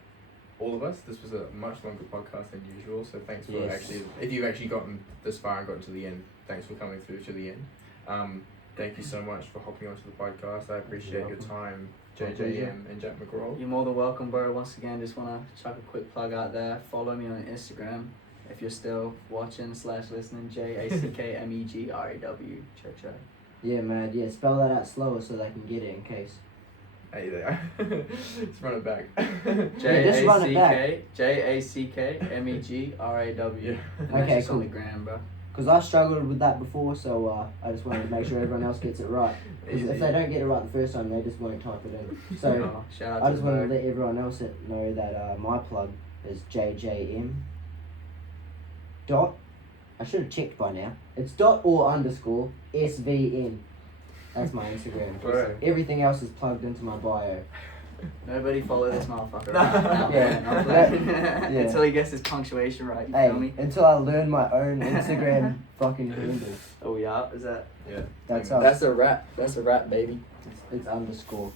all of us. This was a much longer podcast than usual, so thanks for if you've actually gotten this far and gotten to the end, thanks for coming through to the end. Thank you so much for hopping onto the podcast. I appreciate your time, JJM and Jack Magraw. You're more than welcome, bro. Once again, just want to chuck a quick plug out there. Follow me on Instagram if you're still watching / listening. JACKMEGRAW. Check. Yeah, man. Yeah, spell that out slower so they can get it in case. Hey there. Let's run it back. JACKMEGRAW. Okay, just cool. on the gram, bro. Because I struggled with that before, so I just wanted to make sure everyone else gets it right. Because if they don't get it right the first time, they just won't type it in. So shout out I to just wanted to let everyone else know that my plug is JJM. I should have checked by now. It's __ SVN. That's my Instagram. Right. Everything else is plugged into my bio. Nobody follow this motherfucker right now. Until he gets his punctuation right, you feel me? Until I learn my own Instagram fucking handle. Oh yeah, is that? Yeah. That's a wrap. That's a wrap, baby. It's _.